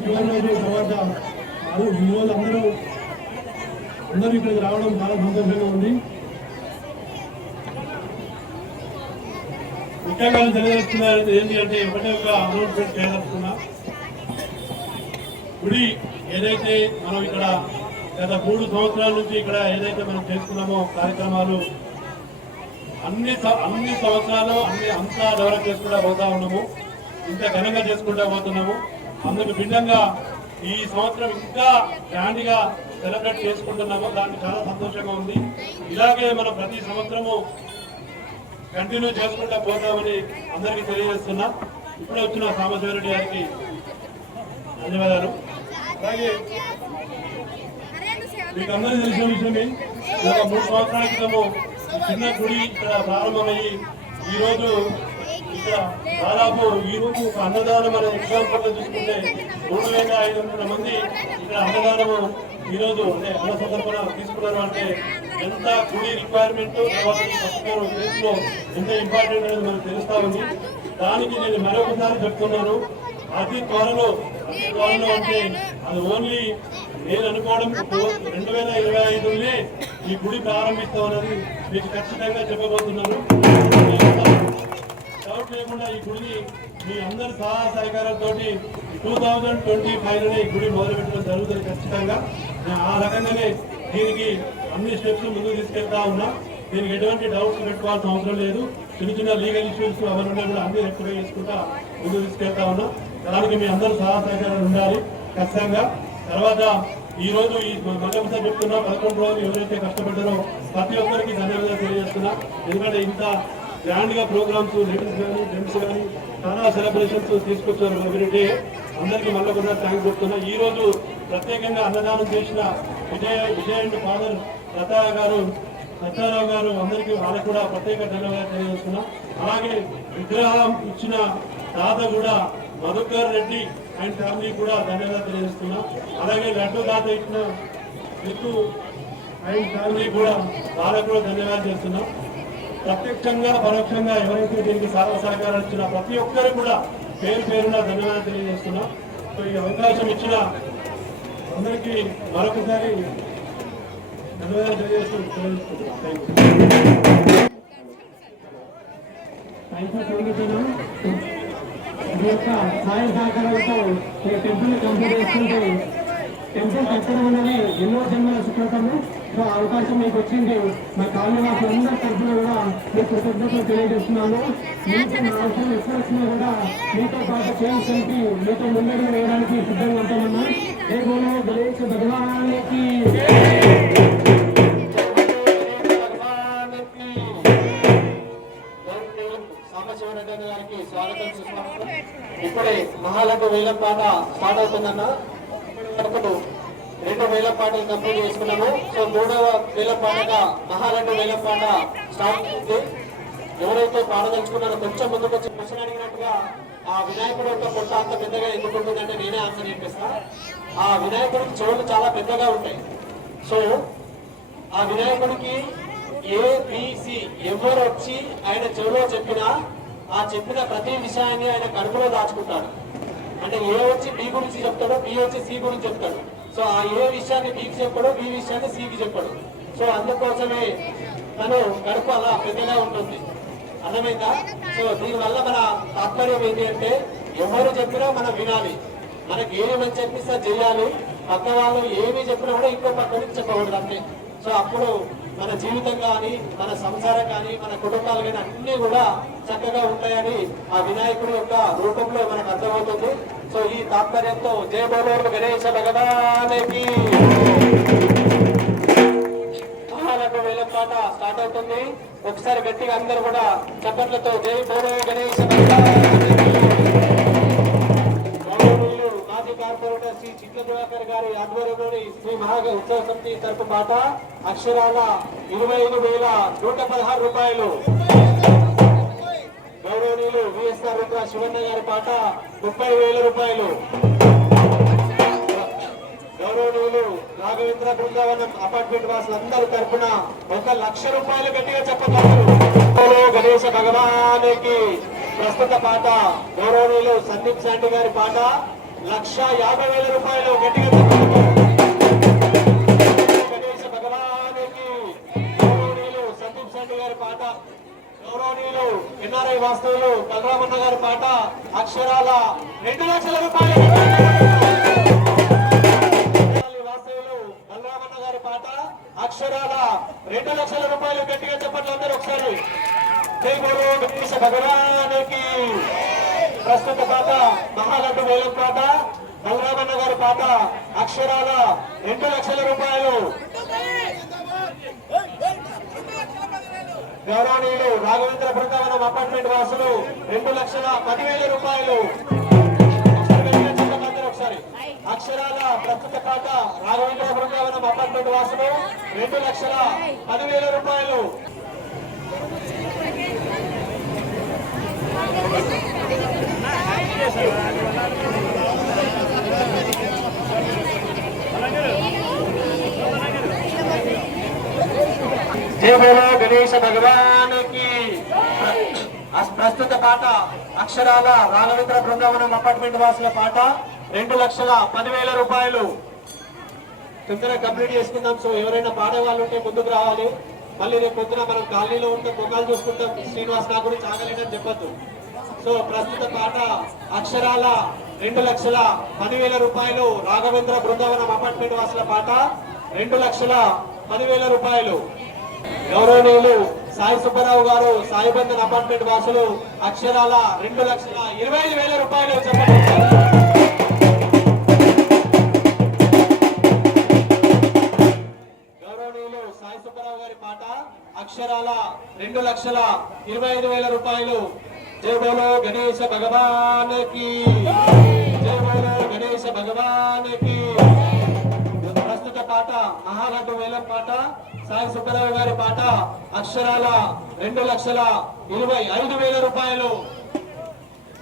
చివరి రోజు తర్వాత ఈరోజు అందరూ ఇక్కడికి రావడం చాలా సంతోషంగా ఉంది. ముఖ్యంగా తెలియజేస్తున్నారు ఏంటి అంటే ఒకటే ఒక అనౌన్స్మెంట్ చేయదలుచుకున్నా. గుడి ఏదైతే మనం ఇక్కడ గత 3 సంవత్సరాల నుంచి ఇక్కడ ఏదైతే మనం చేసుకున్నామో కార్యక్రమాలు అన్ని సంవత్సరాలు అంతా డెవలప్ చేసుకుంటా పోతా ఉన్నాము. ఇంత ఘనంగా చేసుకుంటా పోతున్నాము. అందుకు భిన్నంగా ఈ సంవత్సరం ఇంకా గ్రాండ్ గా సెలబ్రేట్ చేసుకుంటున్నాము. దానికి చాలా సంతోషంగా ఉంది. ఇలాగే మనం ప్రతి సంవత్సరము కంటిన్యూ చేసుకుంటా పోతామని అందరికీ తెలియజేస్తున్నా. ఇప్పుడే వచ్చిన సాంబశివరెడ్డి గారికి ధన్యవాదాలు. అలాగే మీకు అందరూ తెలిసిన విషయమే, గత 3 సంవత్సరాల క్రితము చిన్న గుడి ఇక్కడ ప్రారంభమయ్యి ఈరోజు ఇక్కడ దాదాపు ఈరోజు ఒక అన్నదానం అనే ఎగ్జాంపుల్ చూసుకుంటే 3500 మంది ఇక్కడ అన్నదానము ఈరోజు అన్న సందర్భన తీసుకున్నారు. అంటే ఎంత గుడి రిక్వైర్మెంట్ తర్వాత కేసులో ఎంత ఇంపార్టెంట్ అనేది మనకు తెలుస్తా ఉంది. దానికి నేను మరొకసారి చెప్తున్నాను, అతి త్వరలో అంటే అది ఓన్లీ నేను అనుకోవడం 2025లోనే ఈ గుడి ప్రారంభిస్తామన్నది మీకు ఖచ్చితంగా చెప్పబోతున్నాను. డౌట్ లేకుండా ఈ గుడిని మీ అందరి సహాయ సహకారంతో 2025లోనే ఈ గుడి మొదలుపెట్టడం జరుగుతుంది ఖచ్చితంగా. ఆ రకంగానే దీనికి అన్ని స్టెప్స్ ముందుకు తీసుకెళ్తా ఉన్నా. దీనికి ఎటువంటి డౌట్స్ పెట్టుకోవాల్సిన అవసరం లేదు. చిన్న లీగల్ ఇష్యూస్ అవన్నీ కూడా అన్ని రెక్టిఫై చేసుకుంటా ముందుకు తీసుకెళ్తా ఉన్నా. దానికి మీ అందరూ సహాయ సహకారాలు ఉండాలి ఖచ్చితంగా. తర్వాత ఈ రోజు ఈ మళ్ళీ చెప్తున్నా 11 రోజులు ఎవరైతే కష్టపడ్డారో ప్రతి ఒక్కరికి ధన్యవాదాలు తెలియజేస్తున్నా. ఎందుకంటే ఇంత గ్రాండ్ గా ప్రోగ్రామ్స్ లేడీస్ కానీ జెంట్స్ కానీ చాలా సెలబ్రేషన్స్ తీసుకొచ్చారు ఎవ్రీడే. అందరికీ మళ్ళీ కూడా థ్యాంక్స్ చెప్తున్నా. ఈ రోజు ప్రత్యేకంగా అన్నదానం చేసిన విజయ్ అండ్ ఫాదర్ సత్యారావు గారు అందరికీ వాళ్ళకు కూడా ప్రత్యేక ధన్యవాదాలు తెలియజేస్తున్నా. అలాగే విగ్రహం ఇచ్చిన దాత కూడా మధుకర్ రెడ్డి అండ్ ఫ్యామిలీ కూడా ధన్యవాదాలు తెలియజేస్తున్నా. అలాగే లడ్డు దాత ఇచ్చిన రితు అండ్ ఫ్యామిలీ కూడా వాళ్ళకు కూడా ధన్యవాదాలు చేస్తున్నా. ప్రత్యక్షంగా పరోక్షంగా ఎవరైతే దీనికి సహకారం ఇచ్చిన ప్రతి ఒక్కరికి కూడా పేరున ధన్యవాదాలు తెలియజేస్తున్నా. సో ఈ అవకాశం ఇచ్చిన అందరికీ మరొకసారి ధన్యవాదాలు తెలియజేస్తున్నాను. ఈ యొక్క సహాయ సహకారాలతో టెంపుల్ కంప్లీట్ చేసుకుంటూ టెంపుల్ కట్టడం అనేది ఎన్నో జన్మల సుకృతము. సో అవకాశం మీకు వచ్చింది. మా కాలనీవాసులు అందరి తరఫున కూడా మీకు కృతజ్ఞతలు తెలియజేస్తున్నాను. మీకు నా అవసరం ఎప్పుడు వచ్చినా కూడా మీతో పాటు చేయించడానికి మీతో ముందడుగు వేయడానికి సిద్ధంగా ఉంటామన్నా. ఏ గోళ గణేష్ భగవానికి సాంబశివరెడ్డి గారికి స్వాగతం సుస్వాగతం. ఇప్పుడే మహాలడ్డు వేలం పాట స్టార్ట్ అవుతుందన్న. ఇప్పటి 2 వేలం పాటలు కంప్లీట్ చేసుకున్నాము. సో 3వ వేలం పాటగా మహాలడ్డు వేలం పాట స్టార్ట్ అవుతుంది. ఎవరైతే పాడదలుచుకున్నారో కొంచెం ముందుకు వచ్చి క్వశ్చన్ అడిగినట్టుగా ఆ వినాయకుడు యొక్క పొట్ట అంత పెద్దగా ఎందుకు ఉంటుందంటే నేనే ఆన్సర్ చెప్పేస్తా. ఆ వినాయకుడికి చెవులు చాలా పెద్దగా ఉంటాయి. సో ఆ వినాయకుడికి ఏబిసి ఎవరు వచ్చి ఆయన చెవిలో చెప్పినా ఆ చెప్పిన ప్రతి విషయాన్ని ఆయన కడుపులో దాచుకుంటాడు. అంటే ఏ వచ్చి బి గురించి చెప్తాడో, బి వచ్చి సి గురించి చెప్తాడు. సో ఆ ఏ విషయాన్ని బికి చెప్పాడు, బి విషయాన్ని సికి చెప్పాడు. సో అందుకోసమే తను కడుపు అలా పెద్దగా ఉంటుంది. అర్థమైందా? సో దీనివల్ల మన తాత్పర్యం ఏంటి అంటే ఎవరు చెప్పినా మనం వినాలి. మనకి ఏమని చెప్పిస్తా చేయాలి. పక్క వాళ్ళు ఏమి చెప్పినా కూడా ఇంకో పక్క నుంచి చెప్పకూడదు అంతే. సో అప్పుడు మన జీవితం కానీ, మన సంసారం కానీ, మన కుటుంబాలు కానీ అన్ని కూడా చక్కగా ఉంటాయని ఆ వినాయకుడి యొక్క రూపంలో మనకు అర్థమవుతుంది. సో ఈ తాత్పర్యంతో జయ బోలో గణేశ భగవానికి మహాలక్ష్మి వేలం పాట స్టార్ట్ అవుతుంది. ఒకసారి గట్టిగా అందరూ కూడా చప్పట్లతో జై బోలో గణేశ మాజీ కార్పొరేటర్ శ్రీ చిట్ల దివాకర్ గారి ఆధ్వర్యంలోని శ్రీ మహాగ ఉత్సవ సమితి తరపు పాట అక్షరాల 25,116 రూపాయలు. గౌరవనీయులు విఎస్ఆర్ రుద్ర శివన్న గారి పాట 30,000 రూపాయలు. గౌరవనీయులు రాఘవేంద్ర బృందావనం అపార్ట్మెంట్ వాసులందరూ తరపున 1,00,000 రూపాయలు గట్టిగా చెప్పగలరు. గణేశ భగవానికి ప్రస్తుత పాట గౌరవనీయులు సందీప్ శాంటి గారి పాట 1,50,000 రూపాయలు గట్టిగా చెప్పగలరు. గణేశ భగవానికి గౌరవనీయులు సందీప్ శాంటి గారి పాట గౌరవనీయులు ఎన్ఆర్ఐ వాస్తవులు బలరామన్న గారి పాట అక్షరాల 2,00,000 రూపాయలు. వాస్తవులు బలరామన్న గారి పాట అక్షరాల 2,00,000 రూపాయలు గట్టిగా చెప్పండి అందరూ ఒకసారి. జై బోలో గణేశ భగవానికి. ప్రస్తుత పాట మహాలక్ష్మి వేలం పాట బలరామన్న గారి పాట అక్షరాల 2,00,000 రూపాయలు. గౌరవనీయులు రాఘవేంద్ర బృందావనం అపార్ట్మెంట్ వాసులు 2,10,000 రూపాయలు. ఒకసారి అక్షరాల ప్రస్తుత పాట రాఘవేంద్ర బృందావనం అపార్ట్మెంట్ వాసులు 2,10,000 రూపాయలు. జై బోలో గణేశ భగవానికి. ప్రస్తుత పాట అక్షరాల రాఘవేంద్ర బృందావనం అపార్ట్మెంట్ వాసుల పాట 2,10,000 రూపాయలు. తొందరగా కంప్లీట్ చేసుకుందాం. సో ఎవరైనా పాడే వాళ్ళు ఉంటే ముందుకు రావాలి. మళ్ళీ రేపు పొద్దున మనం కాలనీలో ఉంటే పొంగాలు చూసుకుంటాం. శ్రీనివాస్ నా గురించి ఆగలేనని చెప్పొద్దు. సో ప్రస్తుత పాట అక్షరాల 2,10,000 రూపాయలు. రాఘవేంద్ర బృందావనం అపార్ట్మెంట్ వాసుల పాట 2,10,000 రూపాయలు. గౌరవనీయులు సాయి సుబ్బారావు గారు సాయిబంధన్ అపార్ట్మెంట్ వాసులు అక్షరాల 2,25,000 రూపాయలు. గౌరవనీయులు సాయి సుబ్బారావు గారి పాట అక్షరాల 2,25,000 రూపాయలు. జై బోలో గణేశ భగవానికి. జై బోలో గణేశ భగవానికి. ప్రస్తుత పాట మహాలక్ష్మి వేలం పాట సాయి సుబ్బారావు గారి పాట అక్షరాల 2,25,000 రూపాయలు.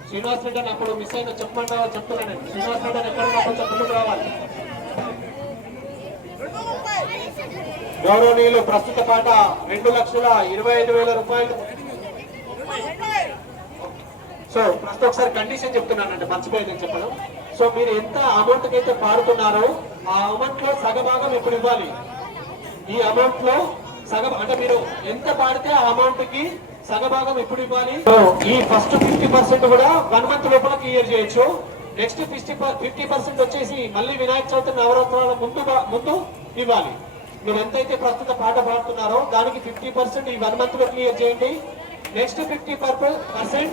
శ్రీనివాస్ రెడ్డి అని అప్పుడు మిస్ అయిన చెప్పమంటావా చెప్తున్నాను. శ్రీనివాస్ రెడ్డి అని ఎక్కడ చెప్పుకుంటూ రావాలి. గౌరవనీయులు ప్రస్తుత పాట 2,25,000 రూపాయలు. సో ప్రస్తుతం ఒకసారి కండిషన్ చెప్తున్నానంటే మర్చిపోయింది చెప్పడం. సో మీరు ఎంత అమౌంట్ కి అయితే పాడుతున్నారో ఆ అమౌంట్ లో సగభాగం ఇప్పుడు ఇవ్వాలి. ఈ అమౌంట్ లో సగం అంటే మీరు ఎంత పాడితే ఆ అమౌంట్ కి సగభాగం ఎప్పుడు ఇవ్వాలి. ఈ ఫస్ట్ 50% కూడా 1 మంత్ లోపల క్లియర్ చేయొచ్చు. నెక్స్ట్ 50% వచ్చేసి మళ్ళీ వినాయక చవితి నవరాత్రుల ముందు ఇవ్వాలి. మీరు ఎంతైతే ప్రస్తుత పాట పాడుతున్నారో దానికి 50% ఈ 1 మంత్ లో క్లియర్ చేయండి. నెక్స్ట్ 50%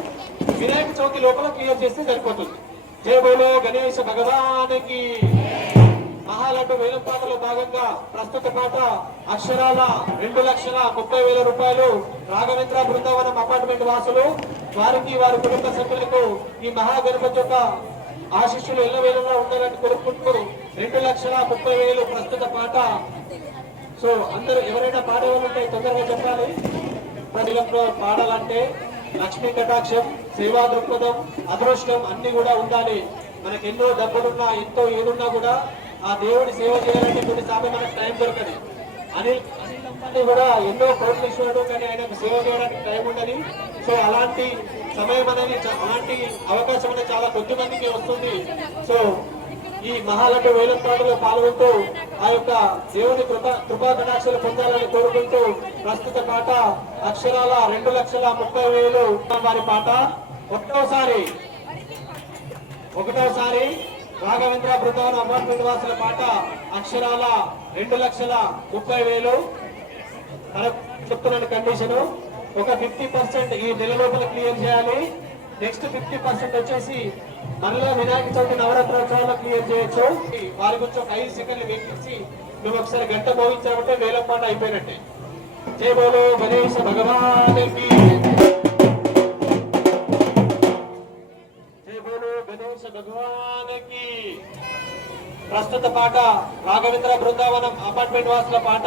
వినాయక చవితి లోపల క్లియర్ చేస్తే సరిపోతుంది. జై బోలో గణేశ భగవానికి. మహాలడ్డు వేలం పాటలో భాగంగా ప్రస్తుత పాట అక్షరాల 2,30,000 రూపాయలు. రాఘవేంద్ర బృందావనం అపార్ట్మెంట్ వాసులు వారికి వారి కుటుంబ సభ్యులకు ఈ మహాగణపతి యొక్క ఆశీస్సులు ఎల్లవేళలా ఉండాలని కోరుకుంటూ 2,30,000 ప్రస్తుత పాట. సో అందరూ ఎవరైనా పాడేవాళ్ళు ఉంటే తొందరగా చెప్పాలి. ప్రజలకు పాడాలంటే లక్ష్మీ కటాక్షం, సేవా దృక్పథం, అదృష్టం అన్ని కూడా ఉండాలి. మనకి ఎన్నో డబ్బులున్నా ఎంతో ఏదున్నా కూడా ఆ దేవుడి సేవ చేయాలంటే కొన్నిసార్లు మనకు టైం దొరకదు. అనిల్ అంబానీ కూడా ఎన్నో కోట్లు ఇస్తున్నాడు, కానీ ఆయనకు సేవ చేయడానికి టైం ఉండదు. సో అలాంటి సమయం అనేది, అలాంటి అవకాశం అనేది చాలా కొద్ది మందికి వస్తుంది. సో ఈ మహాలడ్డు వేలంపాటలో పాల్గొంటూ ఆ యొక్క దేవుని కృపా కటాక్షలు పొందాలని కోరుకుంటూ ప్రస్తుత పాట అక్షరాల 2,30,000 వారి పాట. ఒకటోసారి రాఘవేంద్ర బృందావనం అపార్ట్మెంట్ వాసుల పాట అక్షరాల 2,30,000. చెప్తున్నాను కండిషన్, ఒక 50% ఈ నెల లోపల క్లియర్ చేయాలి. నెక్స్ట్ 50% వచ్చేసి మరలా వినాయక చవితి నవరాత్రోత్సవాల్లో క్లియర్ చేయొచ్చు. వారి గురించి ఒక 5 సెకండ్లు వెక్కించి మేము ఒకసారి గంట మోగించామంటే వేలం పాట అయిపోయినట్టే. జై బోలో గణేశ భగవానికి, జై బోలో గణేశ భగవానికి. ప్రస్తుత పాట రాఘవేంద్ర బృందావనం అపార్ట్మెంట్ వాసుల పాట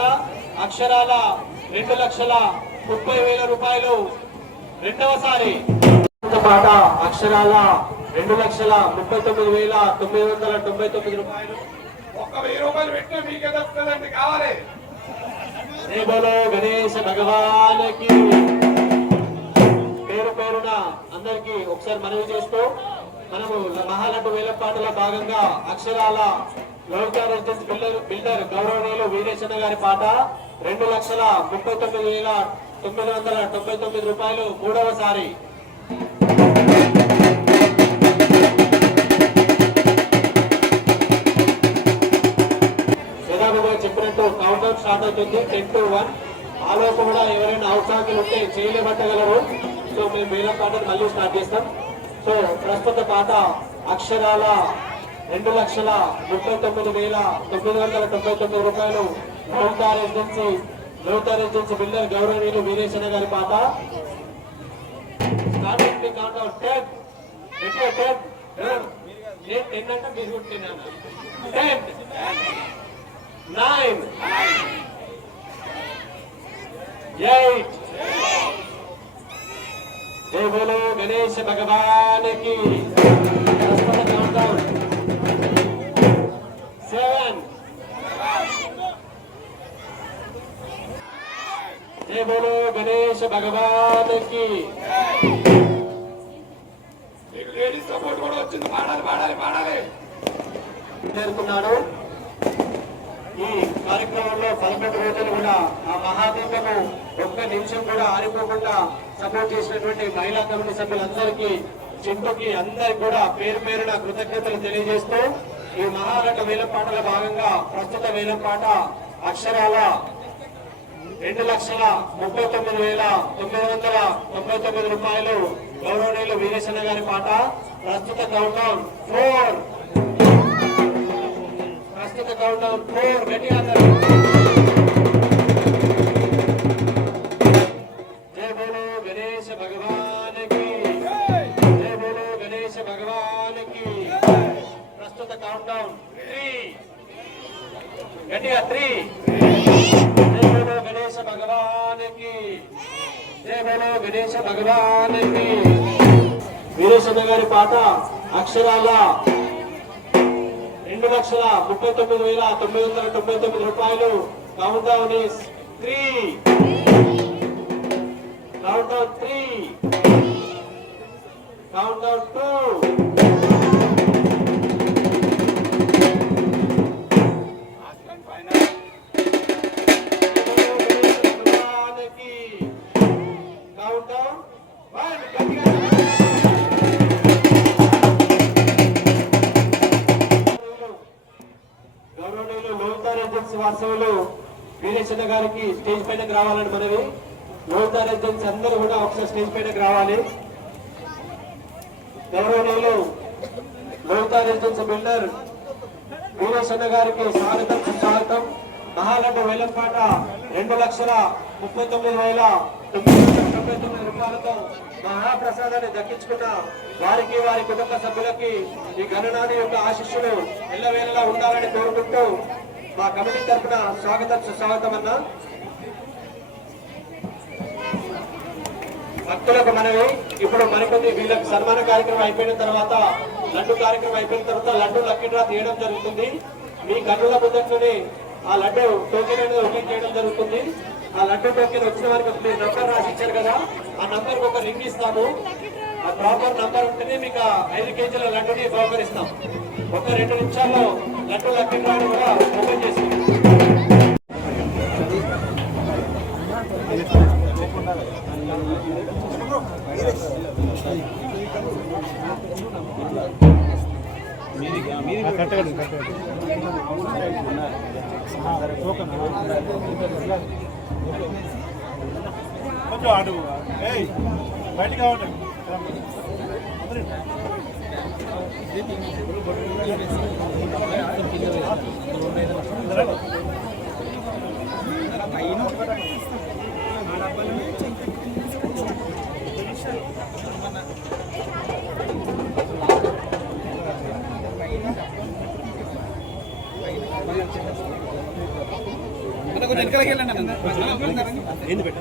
అక్షరాల 2,30,000 రూపాయలు. రెండవసారి పాట అక్షరాల 2,39,999 రూపాయలు. ఒక్క 1,000 రూపాయలు పెట్టినా మీకే దక్కుతుందండి, కావాలి. జై బోలో గణేశ భగవానికి. పేరు పేరున అందరికి ఒకసారి మనవి చేస్తూ మనము మహాలడ్డు వేలంపాటల భాగంగా అక్షరాల బిల్డర్ గౌరవనీయులు వీరేశన్న గారి పాట 2,39,999 రూపాయలు. మూడవసారి చెప్పినట్టు కౌంట్ డౌన్ స్టార్ట్ అవుతుంది 10 to 1. ఆలోపు కూడా ఎవరైనా అవకాశాలు ఉంటే చేయలేబట్టగలరు. సో మేము వేలం పాటను మళ్ళీ స్టార్ట్ చేస్తాం. సో ప్రస్తుత పాట అక్షరాల 2,39,999 రూపాయలు. లోతార్ ఏజెన్సీ బిల్డర్ గౌరవనీయులు వీరేశన్న గారి పాట. కౌంట్ డౌన్ 10 అంటే మీరు 10 9 8. జై బోలో గణేశ భగవానికి. Count down 7. జై బోలో గణేశ భగవానికి. మీకు లేడీస్ సపోర్ట్ కూడా వచ్చింది, పాడాలి. చేరుకున్నాడు. ఈ కార్యక్రమంలో 11 రోజులు కూడా ఆ మహాదీపము ఒక్క నిమిషం కూడా ఆరిపోకుండా సపోర్ట్ చేసినటువంటి మహిళా కమిటీ సభ్యులందరికీ, చింటుకి అందరికి కూడా పేరు పేరున కృతజ్ఞతలు తెలియజేస్తూ ఈ మహాలడ్డు వేలంపాటల భాగంగా ప్రస్తుత వేలంపాట అక్షరాల 2,39,999 రూపాయలు. గౌరవనీయులు వీరేశన్న గారి పాట. ప్రస్తుత కౌంట్ డౌన్ 4. గట్టిగా జై బోలో గణేశ భగవానికి, జై బోలో గణేశ భగవానికి. ప్రస్తుత కౌంట్ డౌన్ 3. గట్టిగా 3. జై బోలో గణేశ భగవానికి, జై బోలో గణేశ భగవానికి. వీరేశన్న గారి పాట అక్షరాల 2,39,999 రూపాయలు. Count down is 3. Count down 3. Count down 2. Count down 1. గౌరవనీయులు లోతార్ ఏజెన్సీ వాస్తవులు వీరేశన్న గారికి స్టేజ్ పైనకి రావాలని మనవి. లోతార్ ఏజెన్సీ అందరూ కూడా ఒకసారి స్టేజ్ పైనకి రావాలి. గౌరవనీయులు లోతార్ ఏజెన్సీ బిల్డర్ వీరేశన్న గారికి స్వాగతం. మహాలడ్డు వేలంపాట 2,39,999 రూపాయలతో మహాప్రసాదాన్ని దక్కించుకున్న వారికి, వారి కుటుంబ సభ్యులకి ఈ గణనాథి యొక్క ఆశీస్సులు ఎల్లవేళలా ఉండాలని కోరుకుంటూ మా కమిటీ తరఫున స్వాగతం అన్నా. భక్తులకు మనవి, ఇప్పుడు మరికొద్ది వీళ్ళకి సన్మాన కార్యక్రమం అయిపోయిన తర్వాత లడ్డు కార్యక్రమం అయిపోయిన తర్వాత లడ్డు లక్కీ డ్రా తీయడం జరుగుతుంది. మీ కన్నుల ముద్దట్లోనే ఆ లడ్డు టోకెన్ అనేది ఓపెన్ చేయడం జరుగుతుంది. ఆ లడ్డు టోకెన్ వచ్చిన వారికి మీరు నంబర్ రాసి ఇచ్చారు కదా, ఆ నంబర్ కి ఒక రింగ్ ఇస్తాము. ఆ ప్రాపర్ నంబర్ ఉంటేనే మీకు 5 కేజీల లడ్డుని బహుకరిస్తాం. ఒక 2 నిమిషాల్లో లడ్డు లక్కీ డ్రాని కూడా ఓపెన్ చేసి కొంచెం అటు బయట కావాలి. కొంచెం వెనకాలకి వెళ్ళండి. ఏంది పెట్ట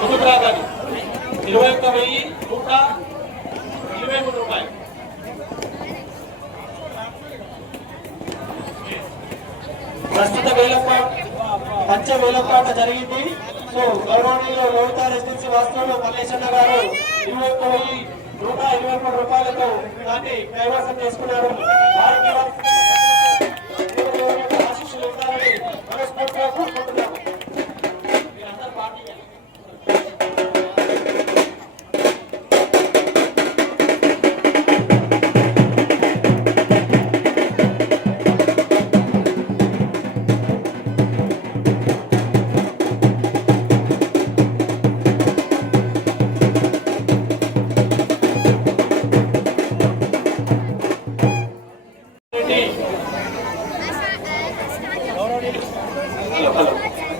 ముందుకు రాగాలి 21,123 రూపాయలు. ప్రస్తుత వేలపాట పంచ వేలపాట జరిగింది. సో గౌరవనీయులు లోహిత రెసిడెన్సీ వాస్తవులు మల్లేశన్న గారు 21,123 రూపాయలతో దాన్ని కైవసం చేసుకున్నారు. వారికి ఆశీస్సులు ఇవ్వాలని మనస్ఫూర్తిగా కోరుకుంటున్నాము. మీరందరూ పార్టీ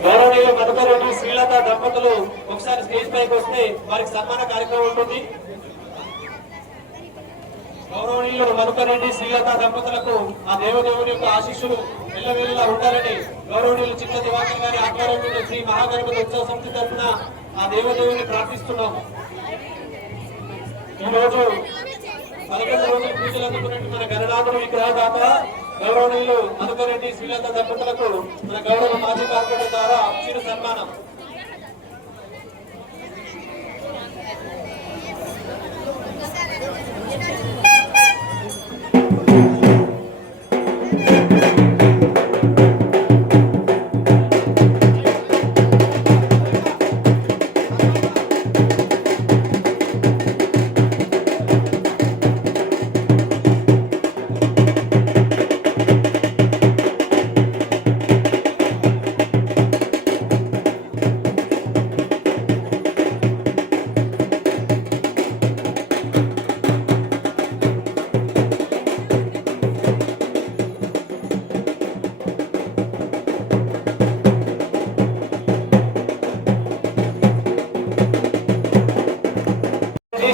గౌరవనీయులు మధుకరెడ్డి శ్రీలత దంపతులు ఒకసారి స్టేజ్ పైకి వస్తే వారికి సన్మాన కార్యక్రమం ఉంటుంది. గౌరవనీయులు మధుకరెడ్డి శ్రీలత దంపతులకు ఆ దేవదేవుని యొక్క ఆశీస్సులు ఎల్లవేళలా ఉండాలని గౌరవనీయులు చిన్న దివాకర్ గారి ఆధ్వర్యంలో శ్రీ మహాగణపతి ఉత్సవ సమితి తరఫున ఆ దేవదేవుని ప్రార్థిస్తున్నాము. ఈ రోజు 11 రోజుల పూజలు అందుకున్నట్టు మన గణనాథుడు విగ్రహదాత గౌరవనీయులు మధుకరెడ్డి శ్రీలత దంపతులకు మన గౌరవ మాజీ కార్పొరేటర్ ద్వారా చిరు సన్మానం.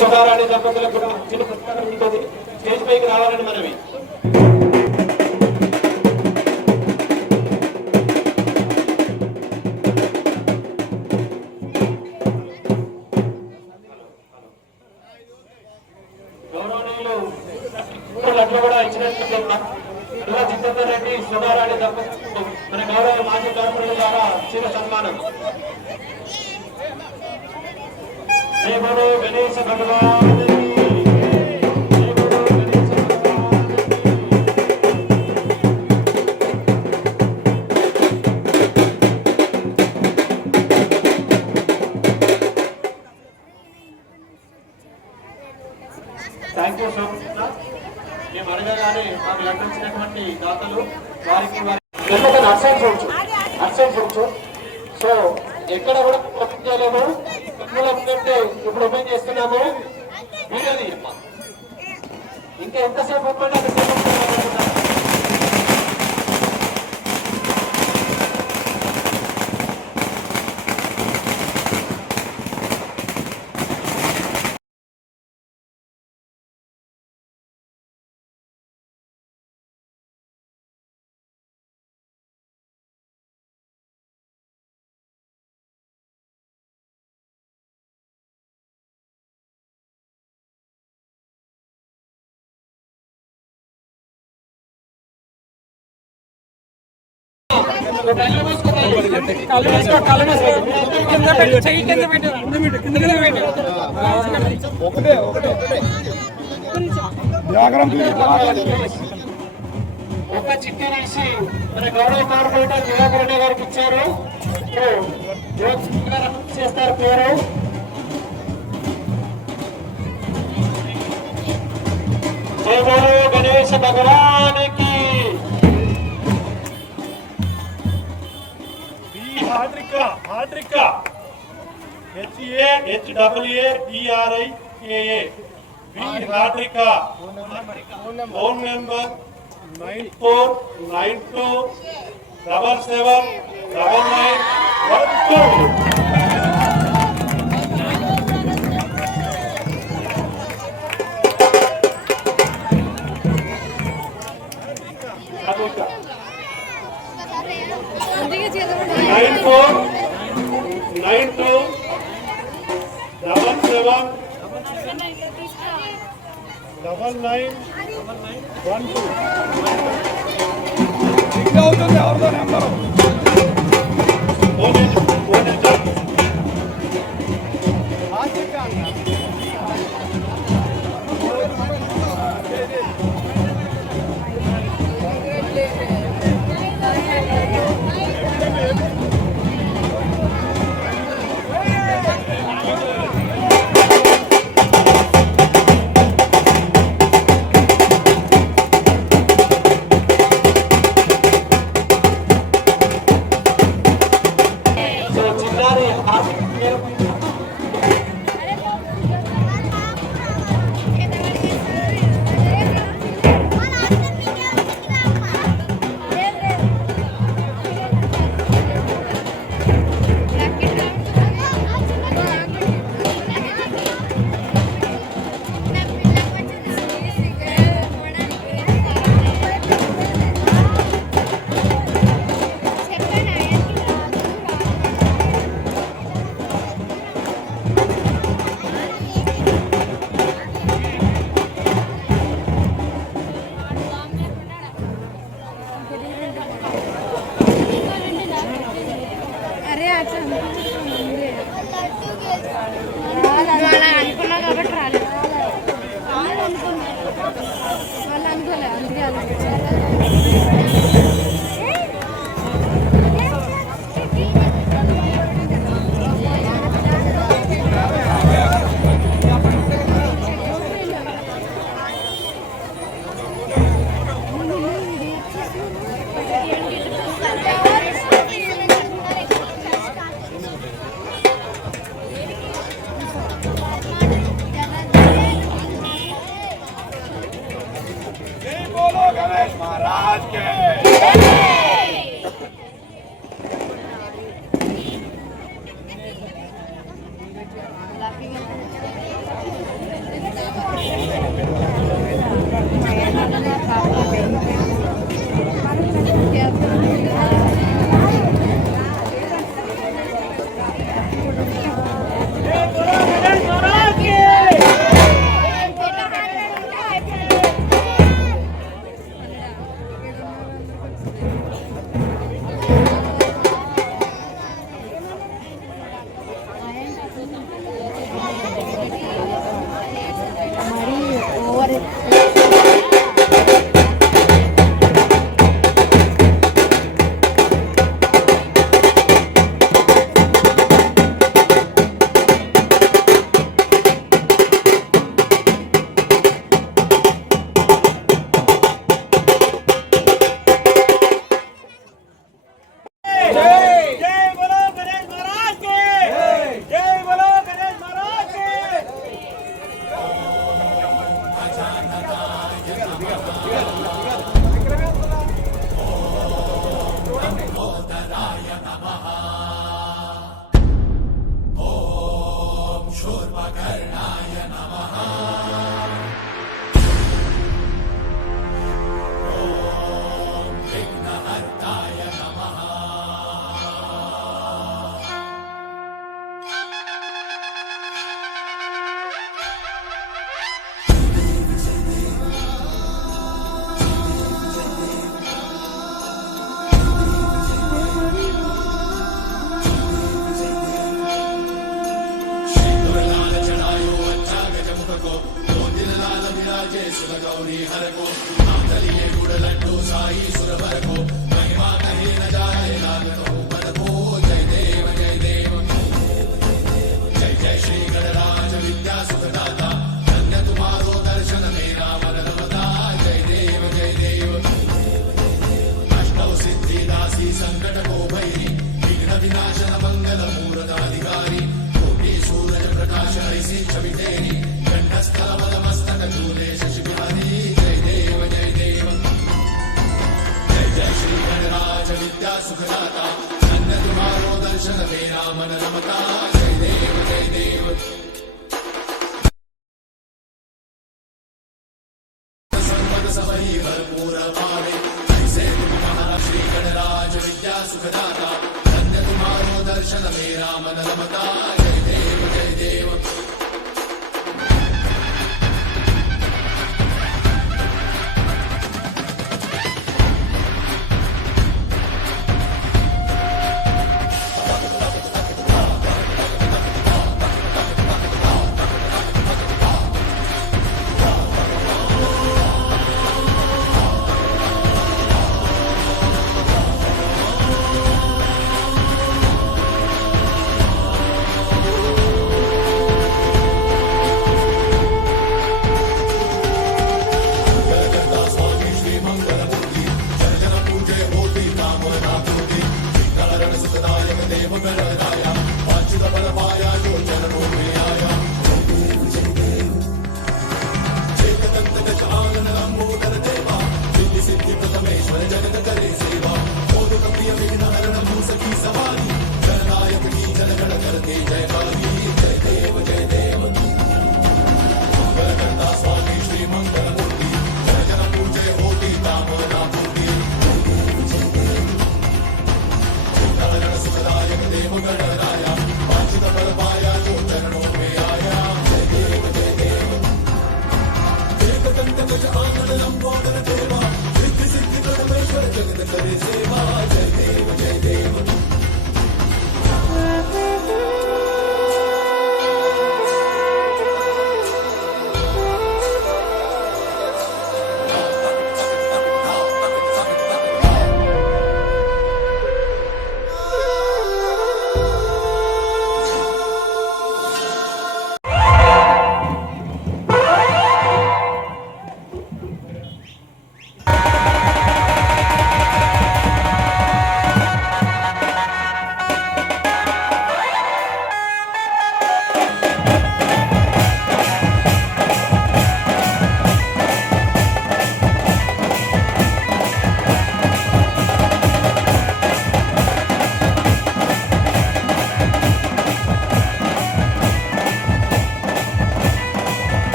సుధారాణి దంపతులకు కూడా చిన్న పుస్తకం ఉంటుంది. స్టేజ్ పైకి రావాలని మనవి. గౌరవనీయులు అట్లా కూడా ఇచ్చినట్టు జితేందర్ రెడ్డి సుధారాణి దంపతులకు మన గౌరవ మాజీ కార్పొరేటర్ ద్వారా చిన్న సన్మానం. జై బోలో గణేశ భగవాన్ జై బోలో గణేశ భగవాన్. Thank you so much. మేము అడగగానే మాకు లభించినటువంటి దాతలు వారికి నర్సైన్ చూడచ్చు. సో ఎక్కడ కూడా ఓపెన్ చేయలేము. ఇప్పుడు ఓపెన్ చేస్తున్నాము. వీడియోది ఇంకా ఎంతసేపు ఓపెన్ అంతసేపు ఒక చిట్టి రాసి మన గౌరవ కార్పొరేటర్ దివాకర్ గారికి ఇచ్చారు. చేస్తారు పేరు जय बोलो गणेश भगवान की। हार्ट्रिका HAHAADRIKA हार्ट्रिका फोन नंबर 9492779912। जय श्री गणराज विद्या सुखदाता धन्य तुम्हारो दर्शन मेरा मन रमता सबहि भरपूर पावे ऐसे तुम महाराज श्री गणराज विद्या सुखदाता धन्य तुम्हारो दर्शन मेरा मन रमता जय देव जय देव जगत करे सेवा